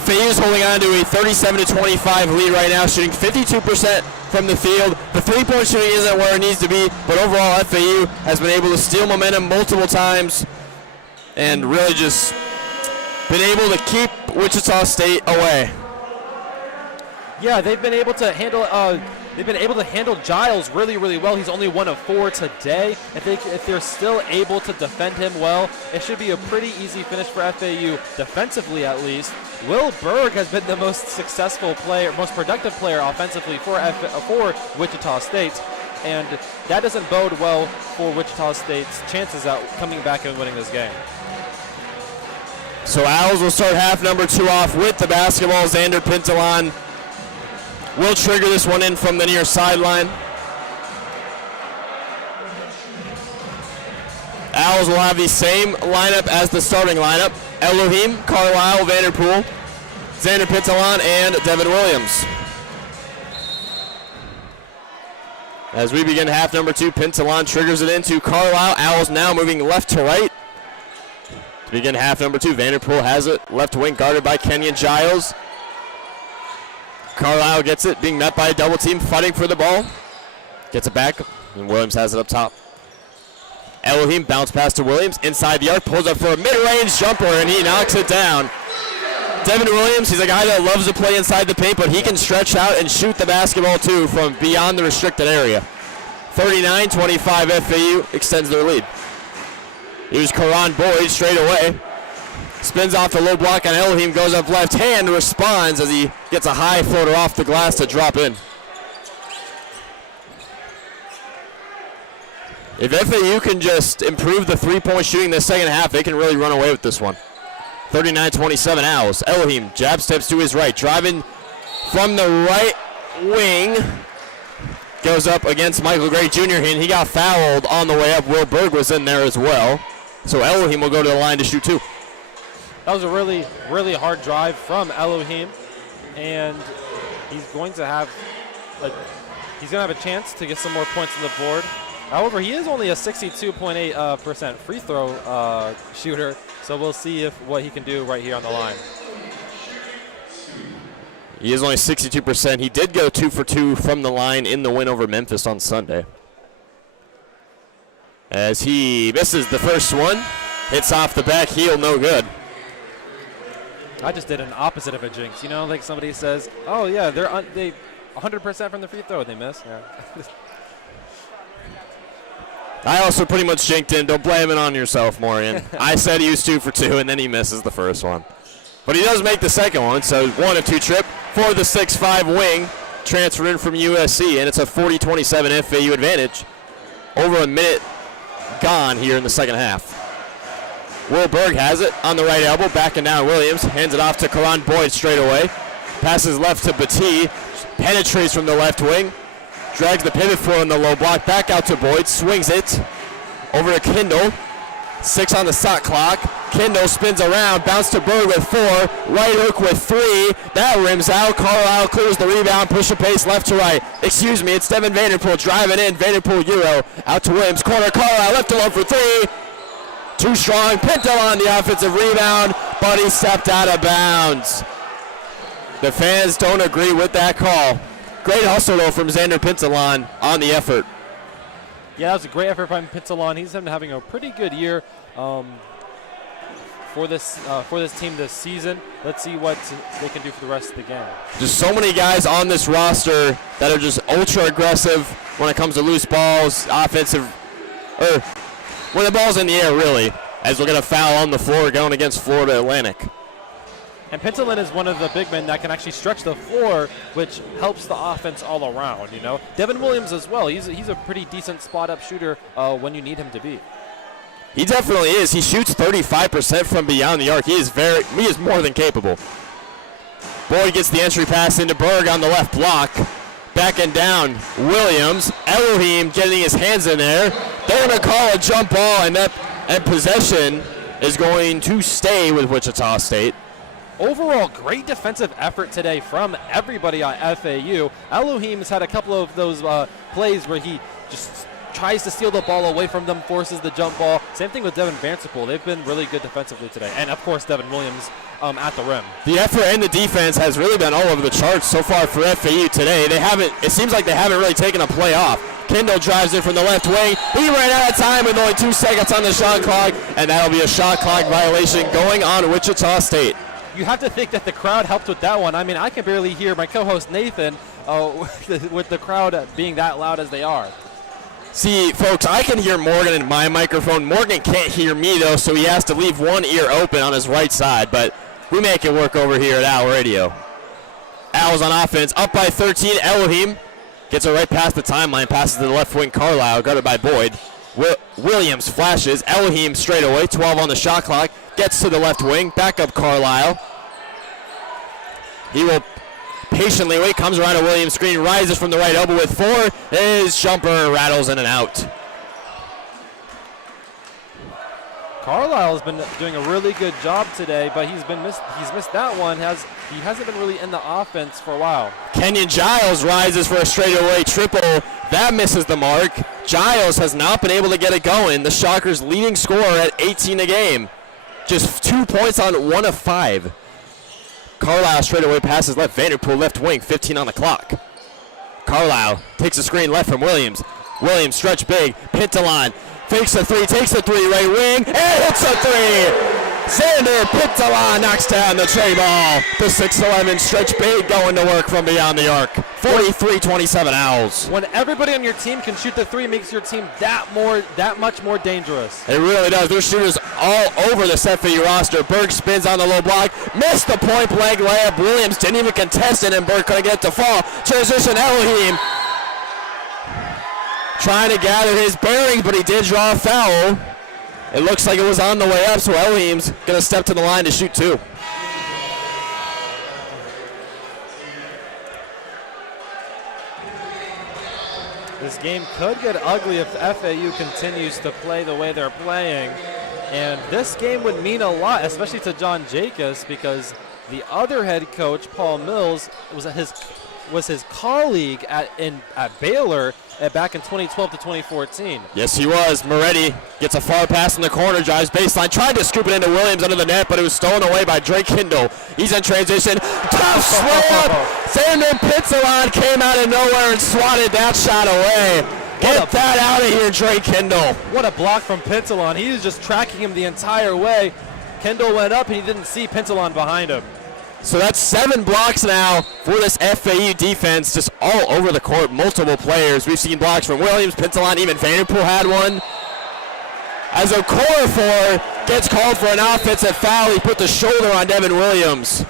FAU is holding on to a 37-25 lead right now, shooting 52% from the field. The three-point shooting isn't where it needs to be, but overall FAU has been able to steal momentum multiple times and really just been able to keep Wichita State away. Yeah, they've been able to handle Giles really, really well. He's only 1 of 4 today. If they're still able to defend him well, it should be a pretty easy finish for FAU, defensively at least. Will Berg has been the most successful player, most productive player offensively for Wichita State, and that doesn't bode well for Wichita State's chances at coming back and winning this game. So Owls will start half number 2 off with the basketball. Xander Pintalon will trigger this one in from the near sideline. Owls will have the same lineup as the starting lineup. Elohim, Carlisle, Vanderpool, Xander Pintalon, and Devin Williams. As we begin half number 2, Pintalon triggers it into Carlisle. Owls now moving left to right. To begin half number 2, Vanderpool has it. Left wing guarded by Kenyon Giles. Carlisle gets it, being met by a double team, fighting for the ball. Gets it back, and Williams has it up top. Elohim bounce pass to Williams, inside the arc, pulls up for a mid-range jumper, and he knocks it down. Devin Williams, he's a guy that loves to play inside the paint, but he can stretch out and shoot the basketball too from beyond the restricted area. 39-25 FAU extends their lead. Here's Karan Boyd straight away. Spins off the low block, and Elohim goes up left hand, responds as he gets a high floater off the glass to drop in. If FAU can just improve the three-point shooting in the second half, they can really run away with this one. 39-27 Owls. Elohim jab steps to his right, driving from the right wing. Goes up against Michael Gray Jr. and he got fouled on the way up. Will Berg was in there as well. So Elohim will go to the line to shoot 2. That was a really, really hard drive from Elohim, and he's going to have a chance to get some more points on the board. However, he is only a 62.8% free throw shooter, so we'll see what he can do right here on the line. He is only 62%. He did go 2 for 2 from the line in the win over Memphis on Sunday. As he misses the first one, hits off the back heel, no good. I just did an opposite of a jinx. You know, like somebody says, oh, yeah, they 100% from the free throw, and they miss. Yeah. I also pretty much jinked him. Don't blame it on yourself, Morian. I said he was 2 for 2, and then he misses the first one. But he does make the second one, so 1 of 2 trip for the 6'5 wing, transferred in from USC, and it's a 40-27 FAU advantage. Over a minute gone here in the second half. Will Berg has it on the right elbow, backing down Williams, hands it off to Karan Boyd straight away. Passes left to Batee, penetrates from the left wing, drags the pivot foot on the low block, back out to Boyd, swings it over to Kindle. 6 on the shot clock. Kindle spins around, bounce to Berg with 4, right hook with 3. That rims out. Carlisle clears the rebound, push a pace left to right. Excuse me, it's Devin Vanderpool driving in. Vanderpool Euro out to Williams. Corner, Carlisle left alone for 3. Too strong. Pinto on the offensive rebound, but he stepped out of bounds. The fans don't agree with that call. Great hustle, though, from Xander Pintalon on the effort. Yeah, that was a great effort from Pintalon. He's been having a pretty good year for this team this season. Let's see what they can do for the rest of the game. Just so many guys on this roster that are just ultra aggressive when it comes to loose balls, offensive, or when the ball's in the air, really, as we're going to foul on the floor going against Florida Atlantic. And Pintalon is one of the big men that can actually stretch the floor, which helps the offense all around, you know. Devin Williams as well. He's a pretty decent spot-up shooter when you need him to be. He definitely is. He shoots 35% from beyond the arc. He is more than capable. Boyd gets the entry pass into Berg on the left block. Backing down Williams. Elohim getting his hands in there. They're going to call a jump ball, and possession is going to stay with Wichita State. overall, great defensive effort today from everybody at FAU. Elohim's had a couple of those plays where he just tries to steal the ball away from them, forces the jump ball. Same thing with Devin Vanderpool. They've been really good defensively today. And, of course, Devin Williams at the rim. The effort and the defense has really been all over the charts so far for FAU today. It seems like they haven't really taken a play off. Kendall drives in from the left wing. He ran out of time with only 2 seconds on the shot clock, and that'll be a shot clock violation going on Wichita State. You have to think that the crowd helped with that one. I mean, I can barely hear my co-host Nathan with the crowd being that loud as they are. See, folks, I can hear Morgan in my microphone. Morgan can't hear me, though, so he has to leave one ear open on his right side, but we make it work over here at Owl Radio. Owls on offense, up by 13. Elohim gets it right past the timeline, passes to the left wing. Carlisle, guarded by Boyd. Williams flashes. Elohim straight away, 12 on the shot clock. Gets to the left wing, back up Carlisle. He will patiently wait, comes around a Williams screen, rises from the right elbow with 4. His jumper rattles in and out. Carlisle has been doing a really good job today, but he's missed that one. He hasn't been really in the offense for a while. Kenyon Giles rises for a straightaway triple. That misses the mark. Giles has not been able to get it going. The Shockers' leading scorer at 18 a game. Just 2 points on 1 of 5. Carlisle straightaway passes left. Vanderpool left wing, 15 on the clock. Carlisle takes a screen left from Williams. Williams stretch big. Pintalon fakes a 3, takes a 3 right wing, and hits a 3. Xander Pintalon knocks down the tray ball. The 6'11" stretch big going to work from beyond the arc. 43-27 Owls. When everybody on your team can shoot the 3, makes your team that much more dangerous. It really does. There's shooters all over this FAU roster. Berg spins on the low block, missed the point blank layup. Williams didn't even contest it, and Berg couldn't get it to fall. Transition Elohim trying to gather his bearings, but he did draw a foul. It looks like it was on the way up, so Elohim's going to step to the line to shoot 2. This game could get ugly if FAU continues to play the way they're playing. And this game would mean a lot, especially to John Jacobs, because the other head coach, Paul Mills, was his colleague at Baylor back in 2012 to 2014. Yes, he was. Moretti gets a far pass in the corner, drives baseline, tried to scoop it into Williams under the net, but it was stolen away by Drake Kindle. He's in transition. Tough swing up. Xander Pintalon came out of nowhere and swatted that shot away. Get that out of here, Drake Kindle. What a block from Pintalon. He was just tracking him the entire way. Kindle went up and he didn't see Pintalon behind him. So that's 7 blocks now for this FAU defense, just all over the court, multiple players. We've seen blocks from Williams, Pintalon, even Vanderpool had one. As Okorafor gets called for an offensive foul, he put the shoulder on Devin Williams.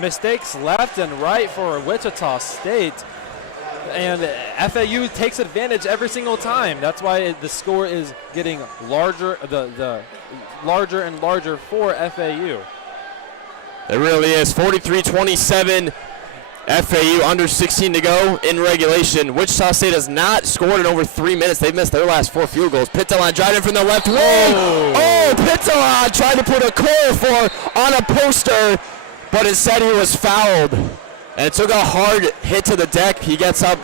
Mistakes left and right for Wichita State. And FAU takes advantage every single time. That's why the score is getting larger, the larger and larger for FAU. It really is. 43-27. FAU under 16 to go in regulation. Wichita State has not scored in over 3 minutes. They've missed their last 4 field goals. Pintalon driving from the left wing. Oh, Pintalon tried to put a Okorafor on a poster, but instead he was fouled. And it took a hard hit to the deck. He gets up.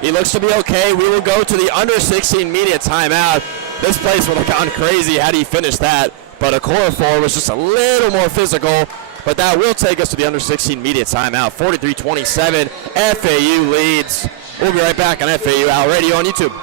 He looks to be okay. We will go to the under 16 media timeout. This place would have gone crazy had he finished that. But Okorafor was just a little more physical. But that will take us to the under 16 media timeout. 43-27. FAU leads. We'll be right back on FAU Owl Radio on YouTube.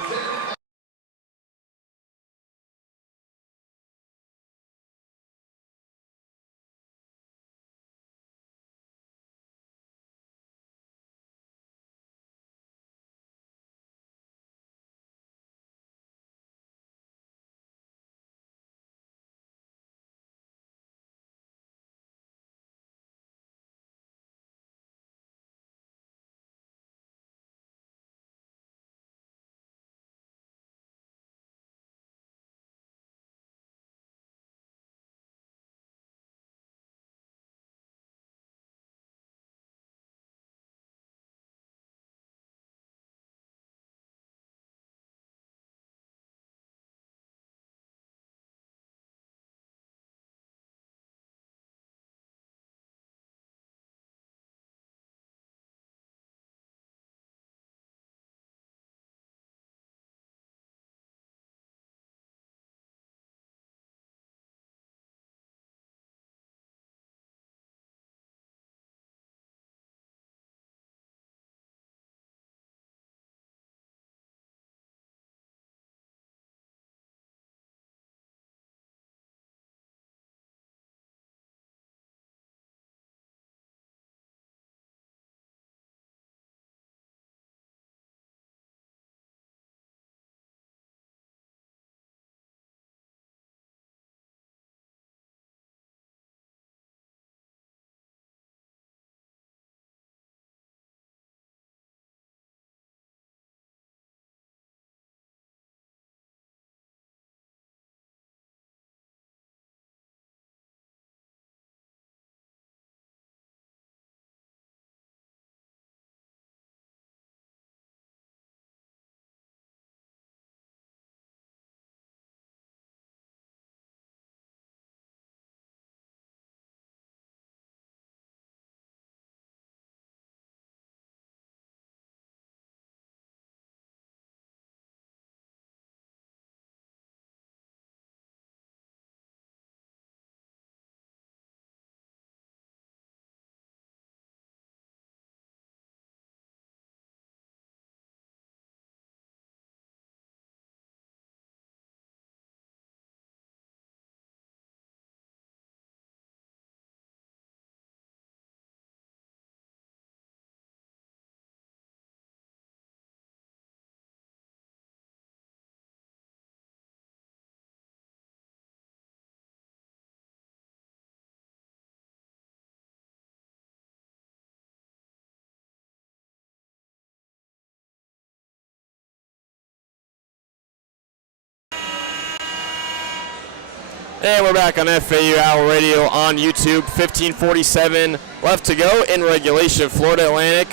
And we're back on FAU Owl Radio on YouTube. 15:47 left to go in regulation. Florida Atlantic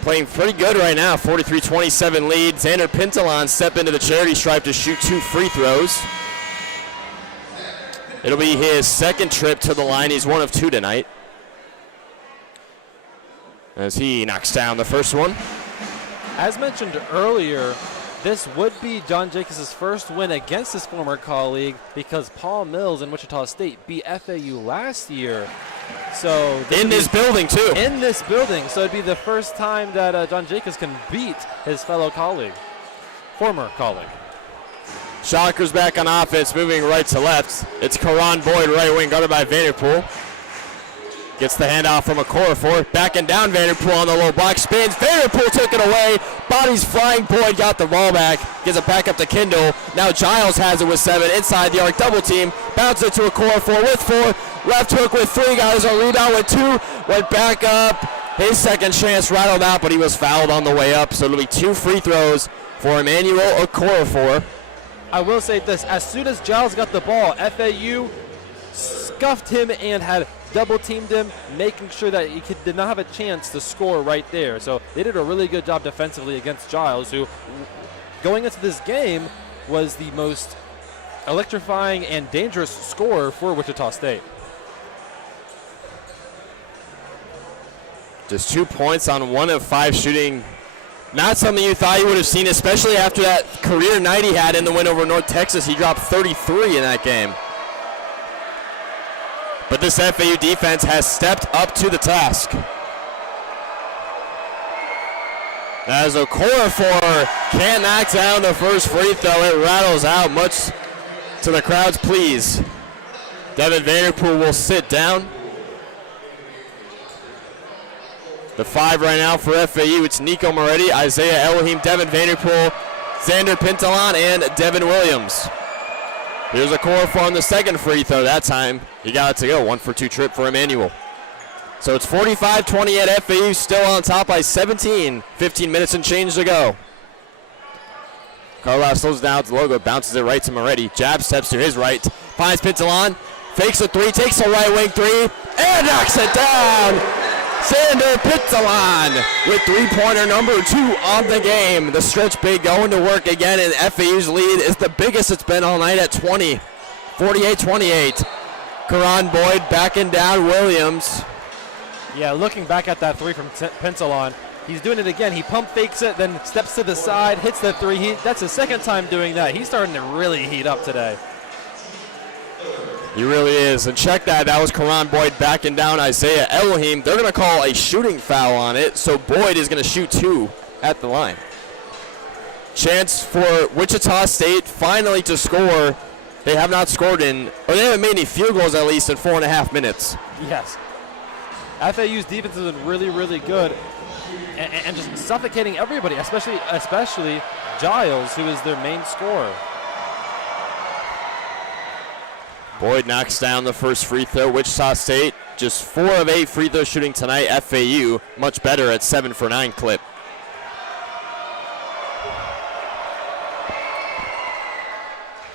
playing pretty good right now. 43-27 lead. Xander Pintalon step into the charity stripe to shoot 2 free throws. It'll be his second trip to the line. He's 1 of 2 tonight, as he knocks down the first one. As mentioned earlier, this would be John Jacobs' first win against his former colleague because Paul Mills and Wichita State beat FAU last year. So in this building, too. In this building. So it'd be the first time that John Jacobs can beat his fellow colleague, former colleague. Shockers back on offense, moving right to left. It's Karan Boyd, right wing, guarded by Vanderpool. Gets the handoff from Okorafor. Backing down Vanderpool on the low block. Spins. Vanderpool took it away. Bodies flying. Boyd got the ball back. Gives it back up to Kindle. Now Giles has it with 7. Inside the arc. Double team. Bounces it to Okorafor with 4. Left hook with 3. Got his own rebound with 2. Went back up. His second chance rattled out, but he was fouled on the way up. So it'll be 2 free throws for Emmanuel Okorafor. I will say this. As soon as Giles got the ball, FAU scuffed him and had double-teamed him, making sure that he did not have a chance to score right there. So they did a really good job defensively against Giles, who, going into this game, was the most electrifying and dangerous scorer for Wichita State. Just 2 points on 1 of 5 shooting. Not something you thought you would have seen, especially after that career night he had in the win over North Texas. He dropped 33 in that game. But this FAU defense has stepped up to the task. As Okorafor can't knock down the first free throw, it rattles out, much to the crowd's please. Devin Vanderpool will sit down. The 5 right now for FAU, it's Nico Moretti, Isaiah Elohim, Devin Vanderpool, Xander Pintalon, and Devin Williams. Here's Okorafor on the second free throw. That time, he got it to go. 1 for 2 trip for Emmanuel. So it's 45-20 at FAU, still on top by 17. 15 minutes and change to go. Carlisle slows down to the logo, bounces it right to Moretti. Jab steps to his right, finds Pintalon, fakes a 3, takes a right wing 3, and knocks it down. Xander Pintalon with 3-pointer number 2 on the game. The stretch big going to work again, and FAU's lead is the biggest it's been all night at 20. 48-28. Karan Boyd backing down Williams. Yeah, looking back at that 3 from Pintalon, he's doing it again. He pump fakes it, then steps to the side, hits the 3. That's his second time doing that. He's starting to really heat up today. He really is. And check that. That was Karan Boyd backing down Isaiah Elohim. They're going to call a shooting foul on it, so Boyd is going to shoot 2 at the line. Chance for Wichita State finally to score. They have not scored in, or they haven't made any field goals at least in 4.5 minutes. Yes. FAU's defense has been really, really good and just suffocating everybody, especially Giles, who is their main scorer. Boyd knocks down the first free throw. Wichita State just 4 of 8 free throw shooting tonight. FAU much better at 7 for 9 clip.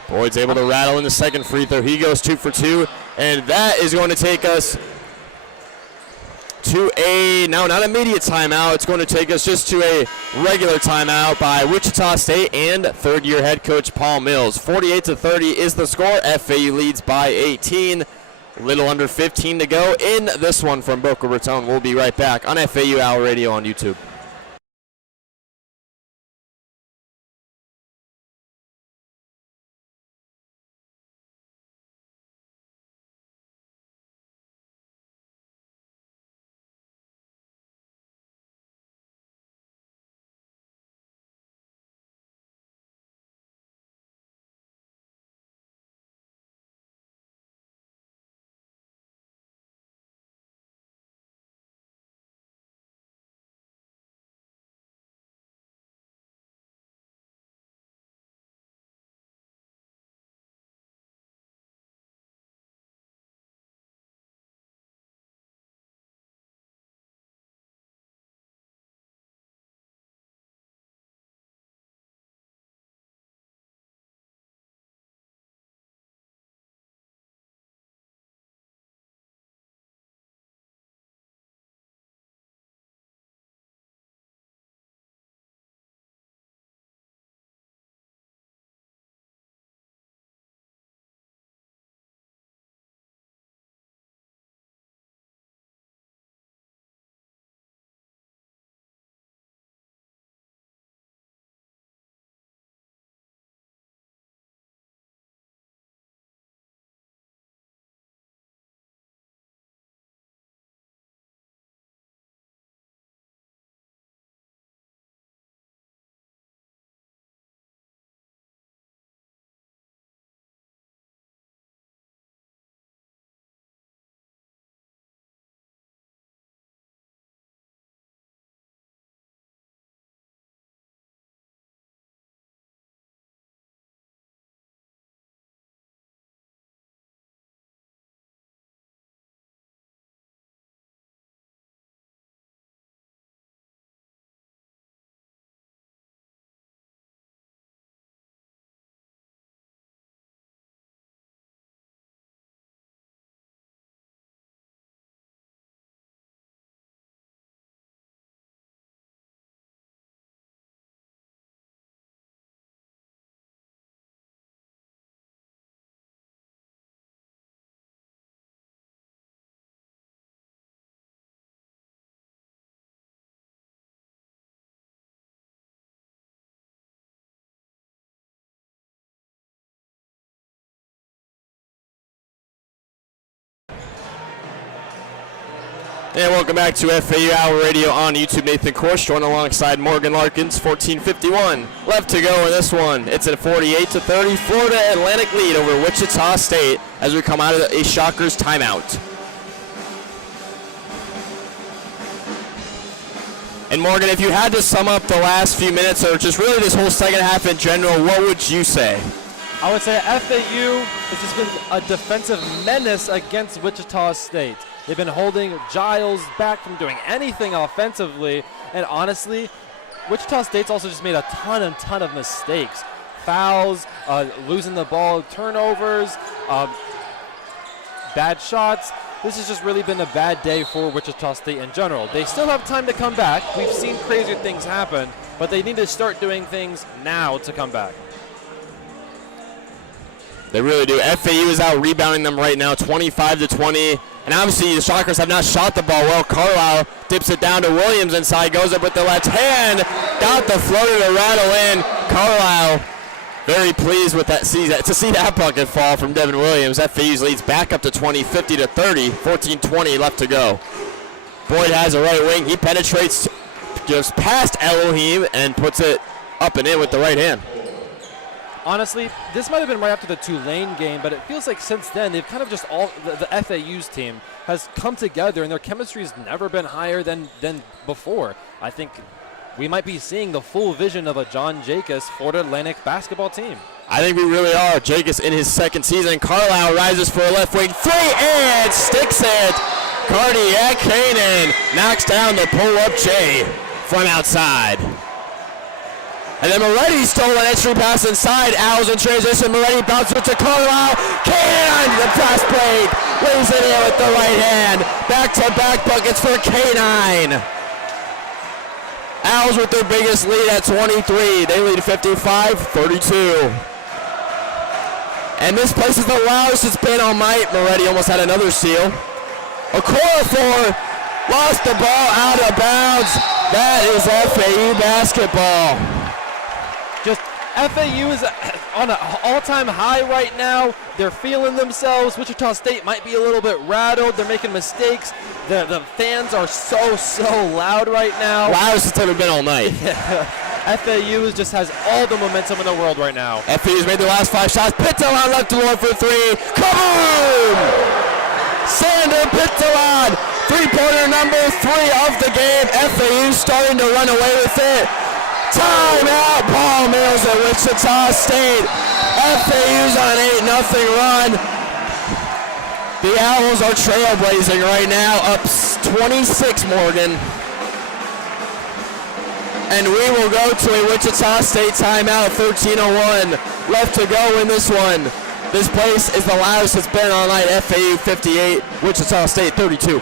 Boyd's able to rattle in the second free throw. He goes 2 for 2, and that is going to take us to a, now not immediate timeout, it's going to take us just to a regular timeout by Wichita State and third-year head coach Paul Mills. 48-30 is the score. FAU leads by 18. A little under 15 to go in this one from Boca Raton. We'll be right back on FAU Owl Radio on YouTube. And welcome back to FAU Hour Radio on YouTube. Nathan Korst joined alongside Morgan Larkins. 14:51 left to go in this one. It's a 48-30 Florida Atlantic lead over Wichita State as we come out of a Shockers timeout. And Morgan, if you had to sum up the last few minutes or just really this whole second half in general, what would you say? I would say FAU has just been a defensive menace against Wichita State. They've been holding Giles back from doing anything offensively, and honestly, Wichita State's also just made a ton of mistakes. Fouls, losing the ball, turnovers, bad shots. This has just really been a bad day for Wichita State in general. They still have time to come back. We've seen crazier things happen, but they need to start doing things now to come back. They really do. FAU is out rebounding them right now, 25-20. And obviously the Shockers have not shot the ball well. Carlisle dips it down to Williams inside, goes up with the left hand, got the floater to rattle in. Carlisle very pleased with that to see that bucket fall from Devin Williams. FAU's leads back up to 20, 50-30, 14-20 left to go. Boyd has a right wing. He penetrates just past Elohim and puts it up and in with the right hand. Honestly, this might have been right after the Tulane game, but it feels like since then they've kind of just all the FAU's team has come together and their chemistry has never been higher than before. I think we might be seeing the full vision of a John Jacobs Florida Atlantic basketball team. I think we really are. Jacobs in his second season. Carlisle rises for a left wing three and sticks it. Cardiac Kanan knocks down the pull-up J from outside. And then Moretti stole an entry pass inside. Owls in transition. Moretti bounces it to Carlisle. K9 the pass break. Lays it in with the right hand. Back-to-back buckets for K9. Owls with their biggest lead at 23. They lead 55-32. And this place is the loudest it's been all night. Moretti almost had another steal. Okorafor lost the ball out of bounds. That is FAU basketball. Just FAU is on an all-time high right now. They're feeling themselves. Wichita State might be a little bit rattled. They're making mistakes. The fans are so loud right now. Loudest it's ever been all night. FAU just has all the momentum in the world right now. FAU's made the last 5 shots. Pittelon left to one for 3. Kaboom! Sander Pittelon, three-pointer number 3 of the game. FAU starting to run away with it. Timeout, ball mills at Wichita State. FAU's on an 8-0 run. The Owls are trailblazing right now, up 26, Morgan. And we will go to a Wichita State timeout, 13:01 left to go in this one. This place is the loudest it's been all night. FAU 58, Wichita State 32.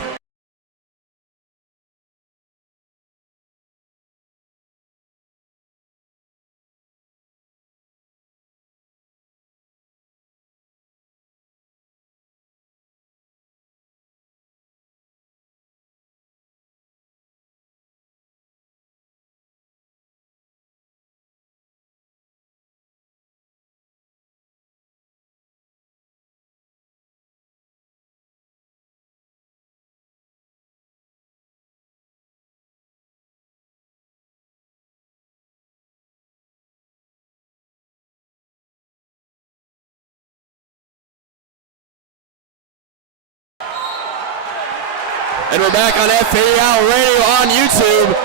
And we're back on FAU Radio on YouTube.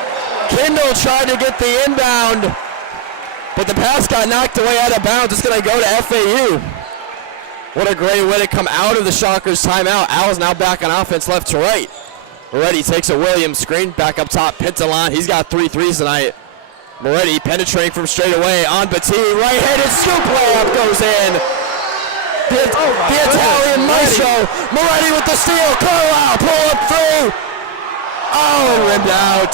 Kendall tried to get the inbound, but the pass got knocked away out of bounds. It's going to go to FAU. What a great way to come out of the Shockers timeout. Owls now back on offense left to right. Moretti takes a Williams screen. Back up top, Pintalon. He's got 3 threes tonight. Moretti penetrating from straight away on Battini. Right-handed scoop layup goes in. The Italian maestro, Moretti with the steal. Carlisle pull up through. Oh, rimmed out.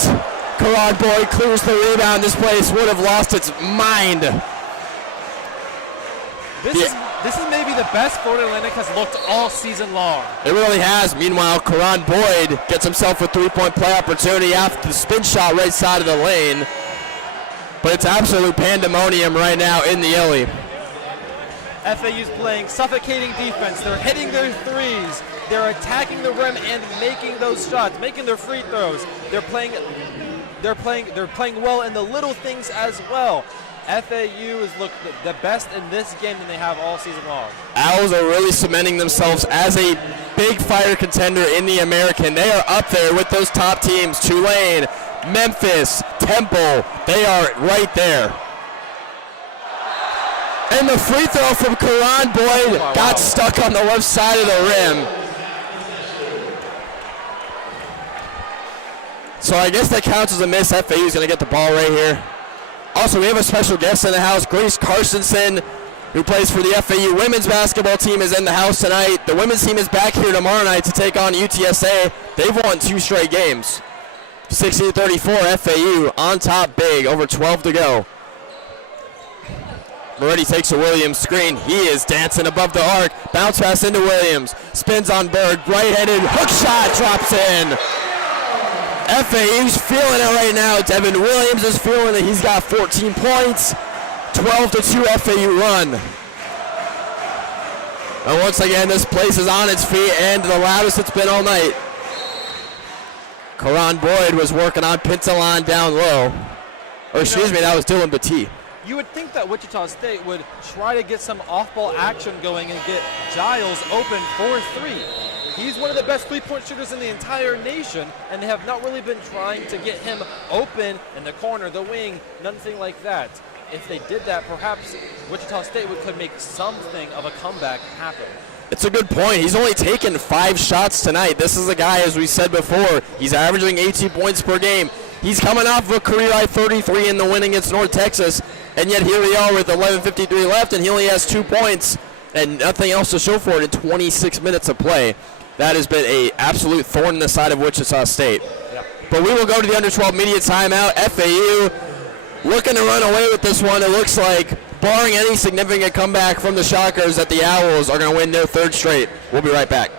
Karan Boyd clears the rebound. This place would have lost its mind. This is maybe the best Florida Atlantic has looked all season long. It really has. Meanwhile, Karan Boyd gets himself a 3-point play opportunity after the spin shot right side of the lane. But it's absolute pandemonium right now in the Illy. FAU's playing suffocating defense. They're hitting their threes. They're attacking the rim and making those shots, making their free throws. They're playing well in the little things as well. FAU has looked the best in this game than they have all season long. Owls are really cementing themselves as a big fire contender in the American. They are up there with those top teams, Tulane, Memphis, Temple. They are right there. And the free throw from Karan Boyd got stuck on the left side of the rim. So I guess that counts as a miss. FAU is going to get the ball right here. Also, we have a special guest in the house. Grace Carstensen, who plays for the FAU women's basketball team, is in the house tonight. The women's team is back here tomorrow night to take on UTSA. They've won 2 straight games. 60-34, FAU on top big, over 12 to go. Moretti takes a Williams screen. He is dancing above the arc. Bounce pass into Williams. Spins on Berg. Right-handed hook shot drops in. FAU's feeling it right now. Devin Williams is feeling it. He's got 14 points. 12-2 FAU run. And once again, this place is on its feet and the loudest it's been all night. Karan Boyd was working on Pintalan down low. Or excuse me, that was Dylan Battie. You would think that Wichita State would try to get some off-ball action going and get Giles open for 3. He's one of the best three-point shooters in the entire nation, and they have not really been trying to get him open in the corner, the wing, nothing like that. If they did that, perhaps Wichita State could make something of a comeback happen. It's a good point. He's only taken 5 shots tonight. This is a guy, as we said before, he's averaging 18 points per game. He's coming off of a career-high 33 in the win against North Texas, and yet here we are with 11:53 left, and he only has 2 points and nothing else to show for it in 26 minutes of play. That has been an absolute thorn in the side of Wichita State. Yep. But we will go to the under 12 media timeout. FAU looking to run away with this one. It looks like, barring any significant comeback from the Shockers, that the Owls are going to win their 3rd straight. We'll be right back.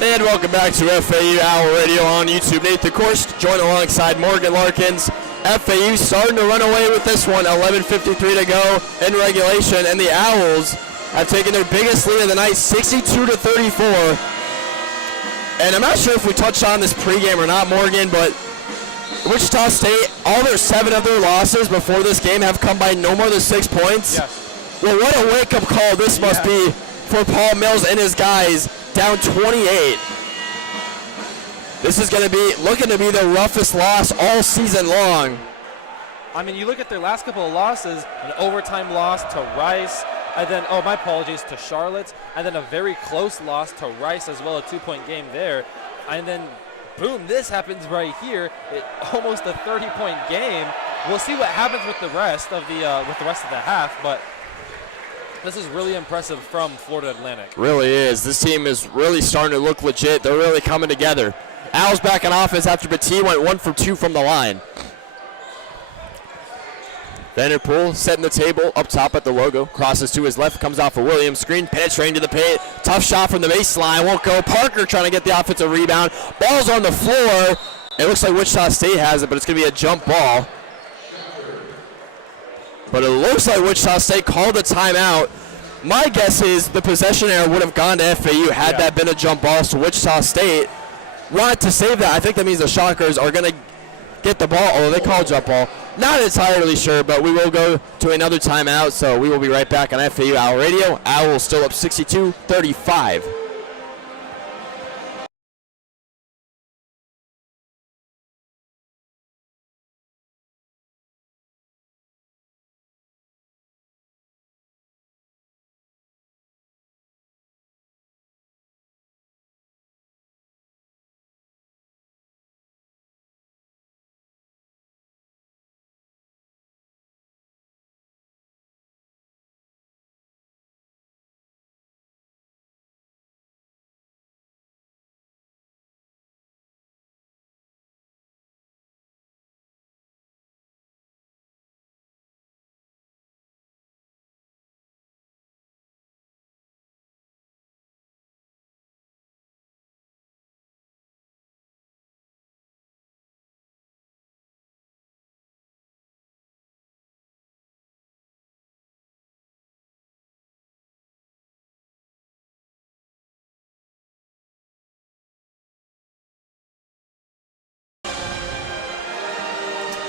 And welcome back to FAU Owl Radio on YouTube. Nathan Korst joined alongside Morgan Larkins. FAU starting to run away with this one. 11:53 to go in regulation, and the Owls have taken their biggest lead of the night, 62-34. And I'm not sure if we touched on this pregame or not, Morgan, but Wichita State, all their 7 of their losses before this game have come by no more than 6 points. Yes. Well, what a wake-up call this must be for Paul Mills and his guys. Down 28. This is going to be looking to be the roughest loss all season long. I mean, you look at their last couple of losses, an overtime loss to Rice, and then, oh, my apologies, to Charlotte, and then a very close loss to Rice as well, a 2-point game there. And then, boom, this happens right here, almost a 30-point game. We'll see what happens with the rest of the half, but this is really impressive from Florida Atlantic. Really is. This team is really starting to look legit. They're really coming together. Owls back on offense after Petit went 1 for 2 from the line. Vanderpool setting the table up top at the logo. Crosses to his left, comes off of Williams. Screen penetrating to the paint. Tough shot from the baseline. Won't go. Parker trying to get the offensive rebound. Ball's on the floor. It looks like Wichita State has it, but it's going to be a jump ball. But it looks like Wichita State called a timeout. My guess is the possession error would have gone to FAU had that been a jump ball. So Wichita State wanted to save that. I think that means the Shockers are going to get the ball. Oh, they call jump ball. Not entirely sure, but we will go to another timeout. So we will be right back on FAU Owl Radio. Owls still up 62-35.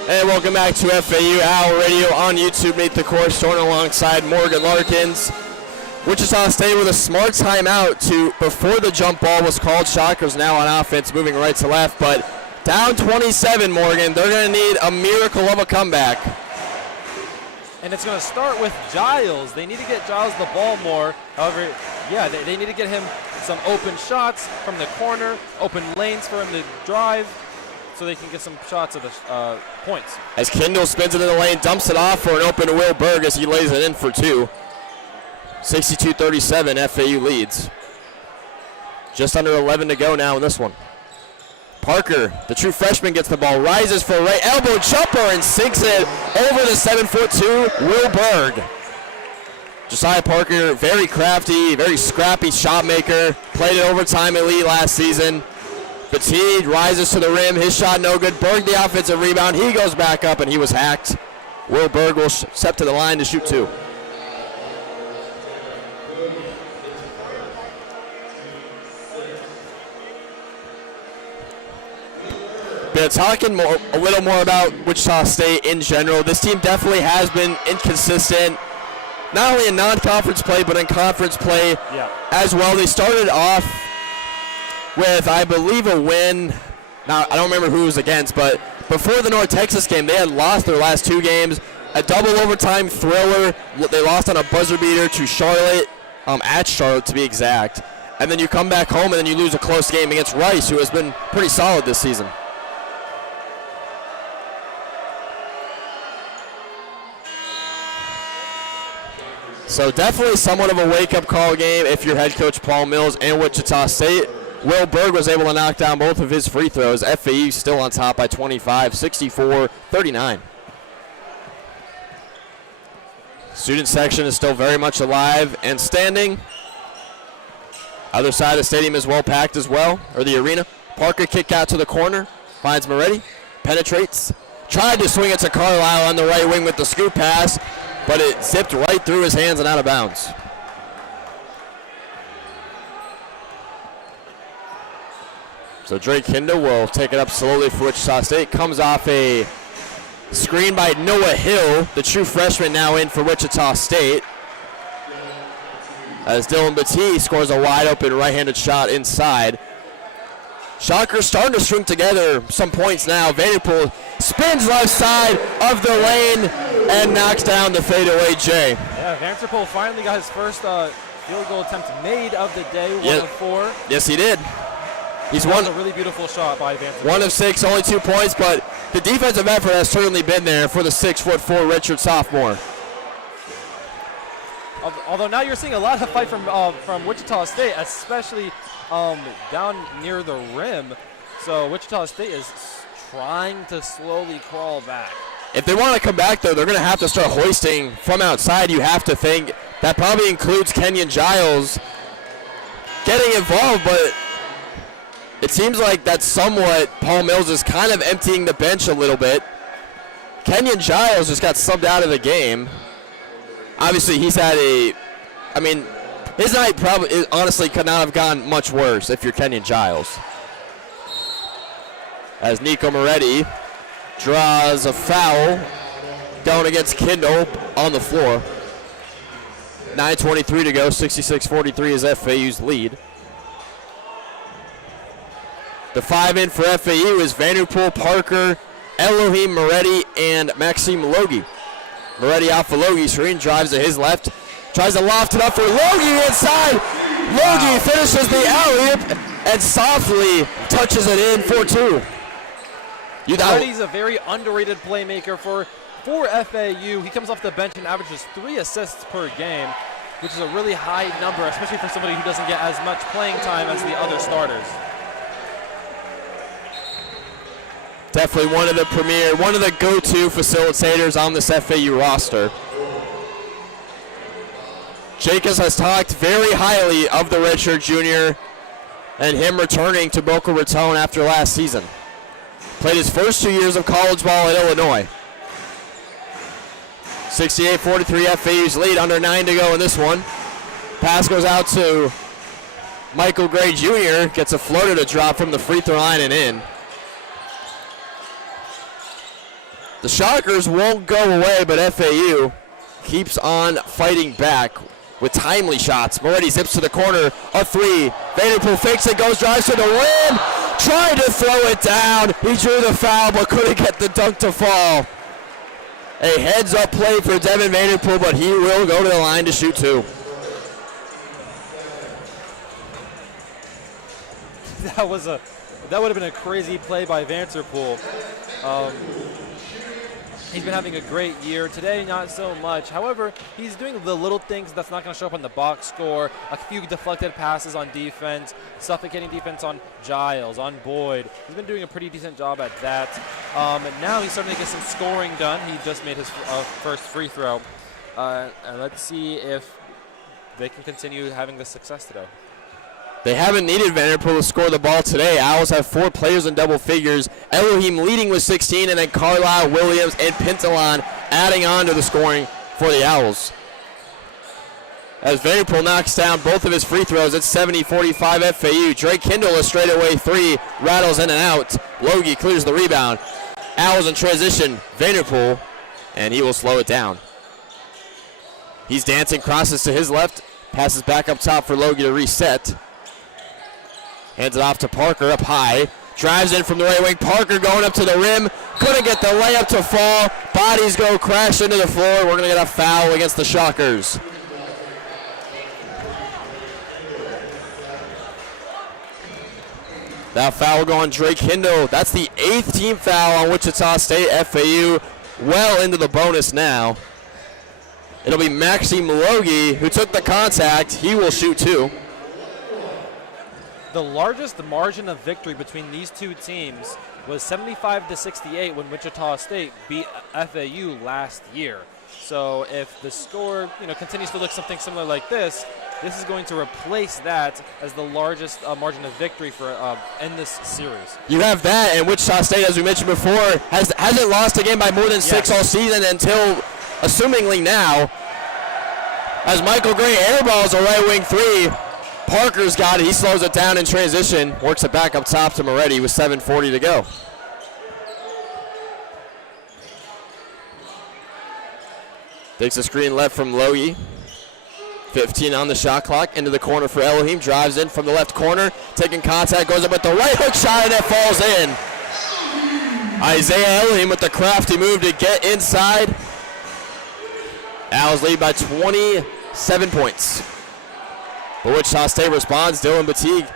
And welcome back to FAU Owl Radio on YouTube. Nate the Korst joining alongside Morgan Larkins. Wichita State with a smart timeout before the jump ball was called. Shockers now on offense, moving right to left, but down 27, Morgan. They're going to need a miracle of a comeback. And it's going to start with Giles. They need to get Giles the ball more. However, yeah, they need to get him some open shots from the corner, open lanes for him to drive, so they can get some shots of the points. As Kendall spins it in the lane, dumps it off for an open Will Berg as he lays it in for 2. 62-37, FAU leads. Just under 11 to go now in this one. Parker, the true freshman, gets the ball, rises for a right elbow jumper and sinks it over the 7'2" Will Berg. Josiah Parker, very crafty, very scrappy shot maker. Played it overtime elite last season. Petit rises to the rim, his shot no good. Berg the offensive rebound, he goes back up and he was hacked. Will Berg will step to the line to shoot 2. But talking a little more about Wichita State in general, this team definitely has been inconsistent, not only in non-conference play, but in conference play as well. They started off with, I believe, a win. Now, I don't remember who it was against, but before the North Texas game, they had lost their last 2 games. A double overtime thriller. They lost on a buzzer beater to Charlotte, at Charlotte to be exact. And then you come back home and then you lose a close game against Rice, who has been pretty solid this season. So definitely somewhat of a wake-up call game if you're head coach Paul Mills and Wichita State. Will Berg was able to knock down both of his free throws. FAU still on top by 25, 64-39. Student section is still very much alive and standing. Other side of the stadium is well packed as well, or the arena. Parker kick out to the corner, finds Moretti, penetrates. Tried to swing it to Carlisle on the right wing with the scoop pass, but it zipped right through his hands and out of bounds. So Drake Hindle will take it up slowly for Wichita State. Comes off a screen by Noah Hill, the true freshman, now in for Wichita State. As Dylan Batiste scores a wide open right-handed shot inside. Shockers starting to string together some points now. Vanderpool spins left side of the lane and knocks down the fadeaway J. Yeah, Vanderpool finally got his first field goal attempt made of the day, one of 4. Yes, he did. He's That one was a really beautiful shot by Vanderpool. 1 of 6, only 2 points, but the defensive effort has certainly been there for the 6'4" redshirt sophomore. Although now you're seeing a lot of fight from Wichita State, especially down near the rim. So Wichita State is trying to slowly crawl back. If they want to come back, though, they're going to have to start hoisting from outside, you have to think. That probably includes Kenyon Giles getting involved, but it seems like that's somewhat Paul Mills is kind of emptying the bench a little bit. Kenyon Giles just got subbed out of the game. Obviously, he's had his night probably honestly could not have gone much worse if you're Kenyon Giles. As Nico Moretti draws a foul down against Kindle on the floor. 9:23 to go, 66-43 is FAU's lead. The 5 in for FAU is Vanderpool, Parker, Elohim Moretti, and Maxime Logie. Moretti off of Logie, screen drives to his left, tries to loft it up for Logie inside. Logie finishes the alley-oop and softly touches it in for 2. Moretti's a very underrated playmaker for FAU. He comes off the bench and averages 3 assists per game, which is a really high number, especially for somebody who doesn't get as much playing time as the other starters. Definitely one of the go-to facilitators on this FAU roster. Jacobs has talked very highly of the redshirt junior and him returning to Boca Raton after last season. Played his first 2 years of college ball at Illinois. 68-43 FAU's lead, under 9 to go in this one. Pass goes out to Michael Gray Jr., gets a floater to drop from the free throw line and in. The Shockers won't go away, but FAU keeps on fighting back with timely shots. Moretti zips to the corner, a 3. Vanderpool fakes it, drives to the rim, trying to throw it down. He drew the foul, but couldn't get the dunk to fall. A heads-up play for Devin Vanderpool, but he will go to the line to shoot 2. That would have been a crazy play by Vanderpool. He's been having a great year. Today, not so much. However, he's doing the little things that's not going to show up on the box score. A few deflected passes on defense, suffocating defense on Giles, on Boyd. He's been doing a pretty decent job at that. Now he's starting to get some scoring done. He just made his first free throw. And let's see if they can continue having this success today. They haven't needed Vanderpool to score the ball today. Owls have 4 players in double figures. Elohim leading with 16, and then Carlisle, Williams, and Pintalon adding on to the scoring for the Owls. As Vanderpool knocks down both of his free throws, it's 70-45 FAU. Drake Kindle, a straightaway 3, rattles in and out. Logie clears the rebound. Owls in transition, Vanderpool, and he will slow it down. He's dancing, crosses to his left, passes back up top for Logie to reset. Hands it off to Parker up high. Drives in from the right wing. Parker going up to the rim. Couldn't get the layup to fall. Bodies go crash into the floor. We're going to get a foul against the Shockers. That foul will go on Drake Hindle. That's the 8th team foul on Wichita State. FAU well into the bonus now. It'll be Maxime Logie who took the contact. He will shoot 2. The largest margin of victory between these two teams was 75-68 when Wichita State beat FAU last year. So if the score, continues to look something similar like this is going to replace that as the largest margin of victory for in this series. You have that, and Wichita State, as we mentioned before, hasn't lost a game by more than 6 all season until, assumingly now, as Michael Gray airballs a right wing 3. Parker's got it. He slows it down in transition. Works it back up top to Moretti with 7:40 to go. Takes a screen left from Logie. 15 on the shot clock. Into the corner for Elohim. Drives in from the left corner. Taking contact. Goes up with the right hook shot, and it falls in. Isaiah Elliam with the crafty move to get inside. Owls lead by 27 points. But Wichita State responds. Dylan Batigue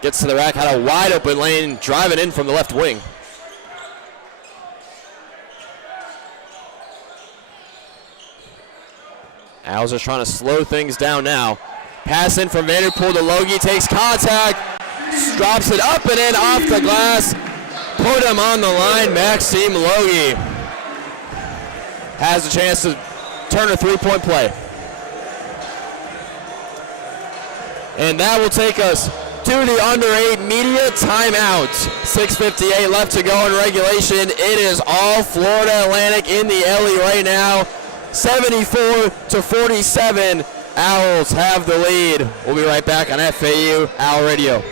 gets to the rack, had a wide open lane, driving in from the left wing. Owls are trying to slow things down now. Pass in from Vanderpool to Logie, takes contact, drops it up and in off the glass. Put him on the line, Maxime Logie. Has a chance to turn a three-point play. And that will take us to the under 8 media timeout. 6:58 left to go in regulation. It is all Florida Atlantic in the Ellie right now. 74-47. Owls have the lead. We'll be right back on FAU Owl Radio.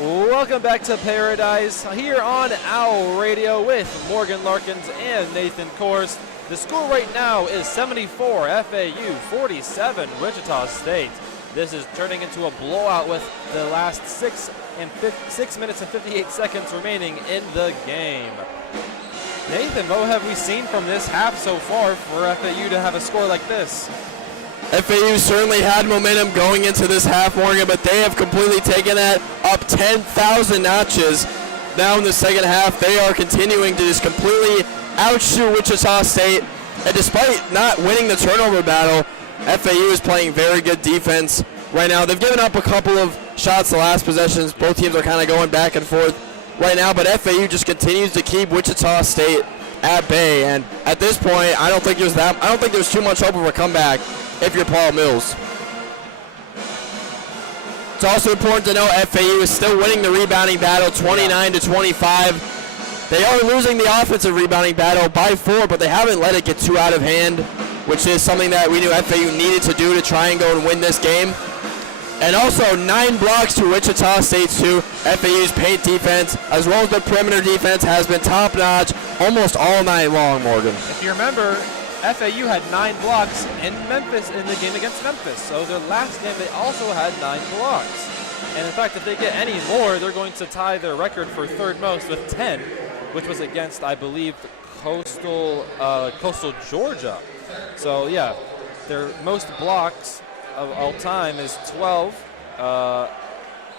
Welcome back to Paradise here on Owl Radio with Morgan Larkins and Nathan Korst. The score right now is 74 FAU 47 Wichita State. This is turning into a blowout with the last 6 minutes and 58 seconds remaining in the game. Nathan, what have we seen from this half so far for FAU to have a score like this? FAU certainly had momentum going into this half, Morgan, but they have completely taken that up 10,000 notches. Now in the second half, they are continuing to just completely outshoot Wichita State. And despite not winning the turnover battle, FAU is playing very good defense right now. They've given up a couple of shots the last possessions. Both teams are kind of going back and forth right now, but FAU just continues to keep Wichita State at bay. And at this point, I don't think there's too much hope of a comeback if you're Paul Mills. It's also important to note FAU is still winning the rebounding battle 29-25. They are losing the offensive rebounding battle by 4, but they haven't let it get too out of hand, which is something that we knew FAU needed to do to try and go and win this game. And also 9 blocks to Wichita State's 2. FAU's paint defense, as well as the perimeter defense, has been top-notch almost all night long, Morgan. If you remember, FAU had 9 blocks in Memphis in the game against Memphis. So their last game, they also had 9 blocks. And in fact, if they get any more, they're going to tie their record for third most with 10, which was against, I believe, Coastal Georgia. So yeah, their most blocks of all time is 12.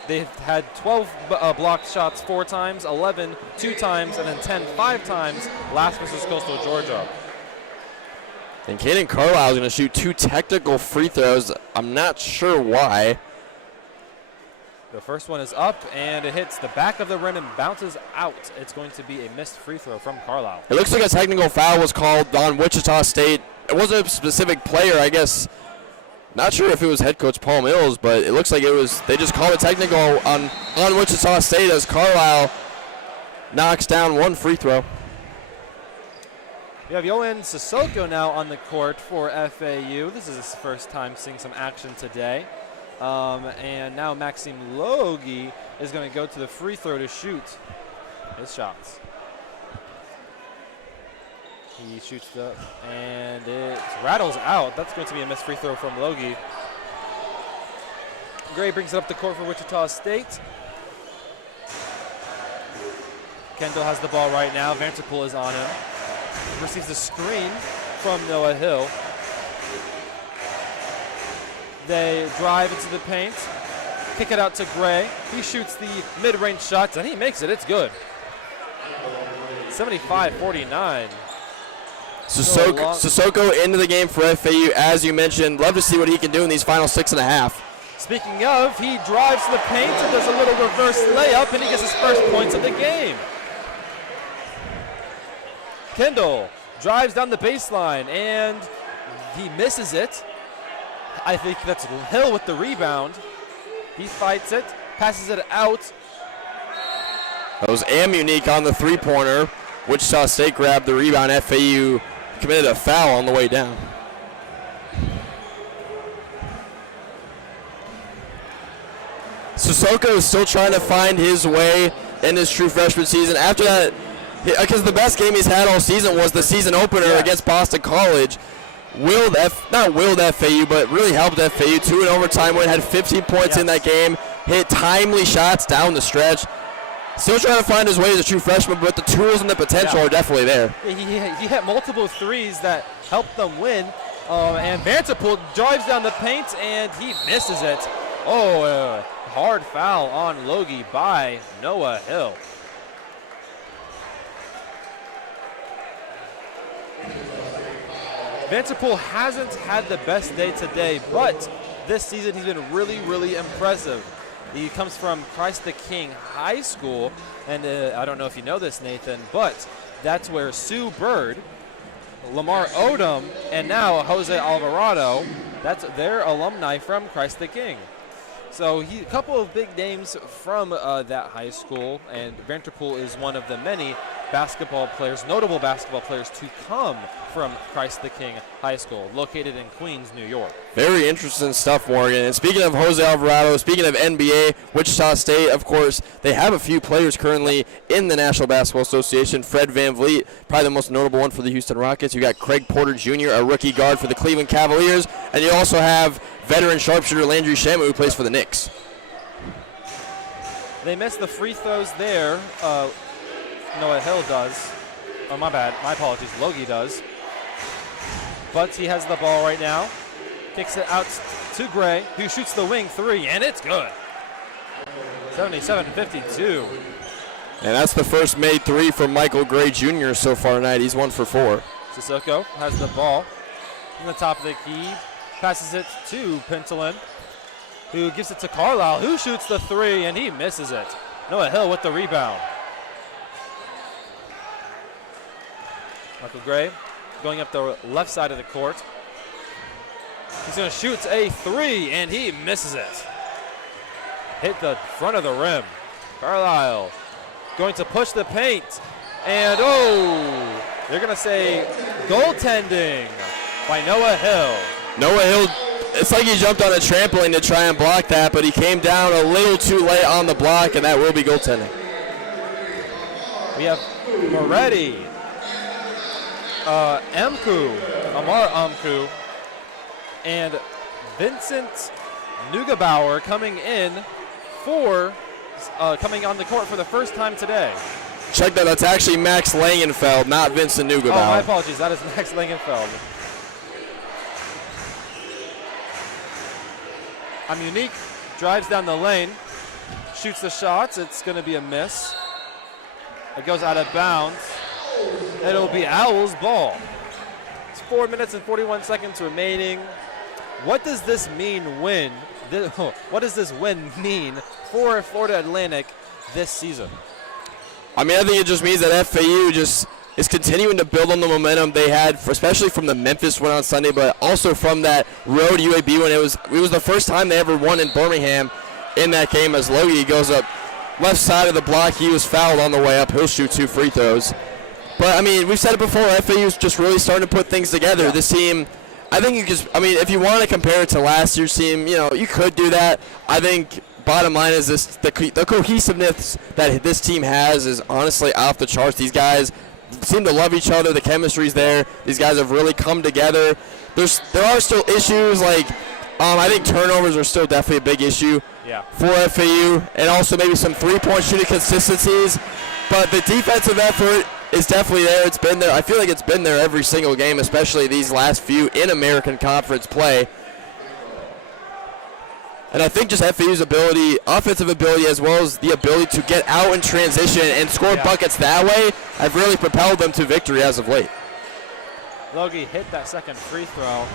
They've had 12 blocked shots 4 times, 11 2 times, and then 10 5 times last versus Coastal Georgia. And Caden Carlisle is going to shoot 2 technical free throws. I'm not sure why. The first one is up, and it hits the back of the rim and bounces out. It's going to be a missed free throw from Carlisle. It looks like a technical foul was called on Wichita State. It wasn't a specific player, I guess. Not sure if it was head coach Paul Mills, but it looks like it was. They just called a technical on Wichita State as Carlisle knocks down 1 free throw. We have Yohan Sissoko now on the court for FAU. This is his first time seeing some action today. And now Maxime Logie is going to go to the free throw to shoot his shots. He shoots and it rattles out. That's going to be a missed free throw from Logie. Gray brings it up the court for Wichita State. Kendall has the ball right now. Vanterpool is on him. Receives the screen from Noah Hill. They drive into the paint, kick it out to Gray. He shoots the mid-range shots, and he makes it. It's good. 75-49. Sissoko into the game for FAU, as you mentioned. Love to see what he can do in these final 6.5. Speaking of, he drives to the paint and does a little reverse layup, and he gets his first points of the game. Kendall drives down the baseline, and he misses it. I think that's Hill with the rebound. He fights it, passes it out. That was Amunique on the three-pointer. Wichita State grabbed the rebound. FAU committed a foul on the way down. Sissoko is still trying to find his way in his true freshman season. After that, because the best game he's had all season was the season opener against Boston College. Not willed FAU, but really helped FAU. 2 in overtime win, had 15 points in that game, hit timely shots down the stretch. Still trying to find his way as a true freshman, but the tools and the potential are definitely there. He hit multiple threes that helped them win. And Vanterpool drives down the paint, and he misses it. Hard foul on Logie by Noah Hill. Vanterpool hasn't had the best day today, but this season he's been really, really impressive. He comes from Christ the King High School, and I don't know if you know this, Nathan, but that's where Sue Bird, Lamar Odom, and now Jose Alvarado, that's their alumni from Christ the King. So a couple of big names from that high school, and Vanterpool is one of the many notable basketball players to come from Christ the King High School, located in Queens, New York. Very interesting stuff, Morgan. And speaking of Jose Alvarado, speaking of NBA, Wichita State, of course, they have a few players currently in the National Basketball Association. Fred VanVleet, probably the most notable one for the Houston Rockets. You got Craig Porter Jr., a rookie guard for the Cleveland Cavaliers, and you also have veteran sharpshooter Landry Shamet, who plays for the Knicks. They missed the free throws there. Noah Hill does. Oh, my bad. My apologies. Logie does. But he has the ball right now. Kicks it out to Gray, who shoots the wing 3, and it's good. 77-52. And that's the first made 3 from Michael Gray Jr. so far tonight. He's 1 for 4. Sissoko has the ball from the top of the key. Passes it to Pentland, who gives it to Carlisle, who shoots the 3, and he misses it. Noah Hill with the rebound. Michael Gray going up the left side of the court. He's going to shoot a 3, and he misses it. Hit the front of the rim. Carlisle going to push the paint. And, they're going to say goaltending by Noah Hill. Noah Hill it's like he jumped on a trampoline to try and block that, but he came down a little too late on the block, and that will be goaltending. We have Moretti, Amar Umku, and Vincent Neugebauer coming on the court for the first time today. Check that. That's actually Max Langenfeld, not Vincent Neugebauer. Oh, my apologies. That is Max Langenfeld. Munich drives down the lane, shoots the shots. It's going to be a miss. It goes out of bounds. It'll be Owls' ball. It's 4 minutes and 41 seconds remaining. What does this mean win? What does this win mean for Florida Atlantic this season? I mean, I think it just means that FAU just is continuing to build on the momentum they had, especially from the Memphis win on Sunday, but also from that road UAB when it was the first time they ever won in Birmingham in that game. As Logie goes up left side of the block, he was fouled on the way up. He'll shoot 2 free throws. But I mean, we've said it before. FAU is just really starting to put things together. This team, I think if you want to compare it to last year's team, you could do that. I think bottom line is the cohesiveness that this team has is honestly off the charts. These guys seem to love each other. The chemistry's there. These guys have really come together. There are still issues like I think turnovers are still definitely a big issue for FAU, and also maybe some three-point shooting consistencies. But the defensive effort is definitely there. It's been there. I feel like it's been there every single game, especially these last few in American Conference play. And I think just FAU's offensive ability, as well as the ability to get out in transition and score buckets that way, have really propelled them to victory as of late. Logie hit that second free throw.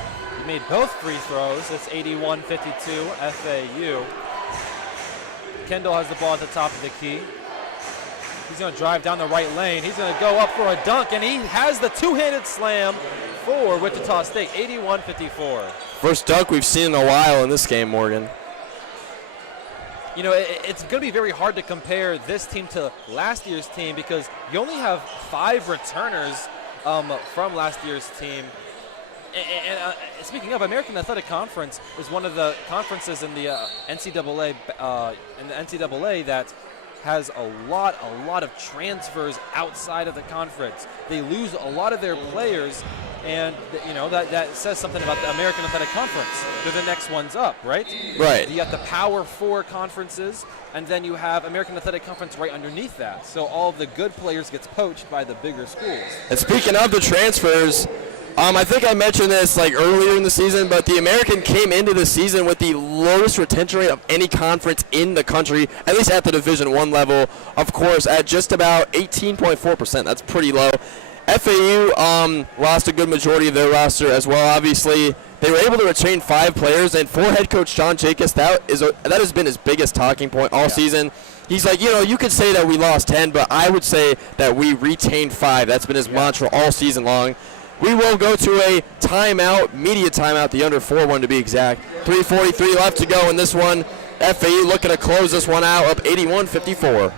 He made both free throws. It's 81-52 FAU. Kendall has the ball at the top of the key. He's going to drive down the right lane. He's going to go up for a dunk, and he has the two-handed slam for Wichita State, 81-54. First dunk we've seen in a while in this game, Morgan. It's going to be very hard to compare this team to last year's team because you only have 5 returners from last year's team. And speaking of, American Athletic Conference is one of the conferences in the NCAA that has a lot of transfers outside of the conference. They lose a lot of their players, and that says something about the American Athletic Conference. They're the next ones up, right? Right. You got the Power 4 conferences, and then you have American Athletic Conference right underneath that. So all of the good players gets poached by the bigger schools. And speaking of the transfers, I think I mentioned this earlier in the season, but the American came into the season with the lowest retention rate of any conference in the country, at least at the Division I level, of course, at just about 18.4%. That's pretty low. FAU lost a good majority of their roster as well. Obviously, they were able to retain 5 players, and for head coach John Jacobs, that has been his biggest talking point all season. He's like, you could say that we lost 10, but I would say that we retained 5. That's been his mantra all season long. We will go to a timeout, media timeout, the under 4 one to be exact. 3:43 left to go in this one. FAU looking to close this one out up 81-54.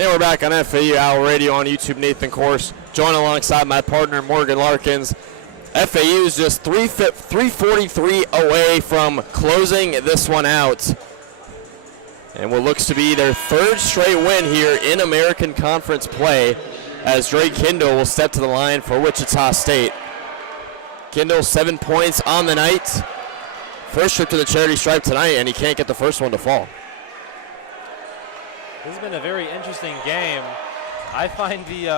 And we're back on FAU Owl Radio on YouTube. Nathan Korst, joined alongside my partner Morgan Larkins. FAU is just 343 away from closing this one out. And what looks to be their third straight win here in American Conference play, as Drake Kindle will step to the line for Wichita State. Kindle 7 points on the night. First trip to the charity stripe tonight, and he can't get the first one to fall. This has been a very interesting game. I find the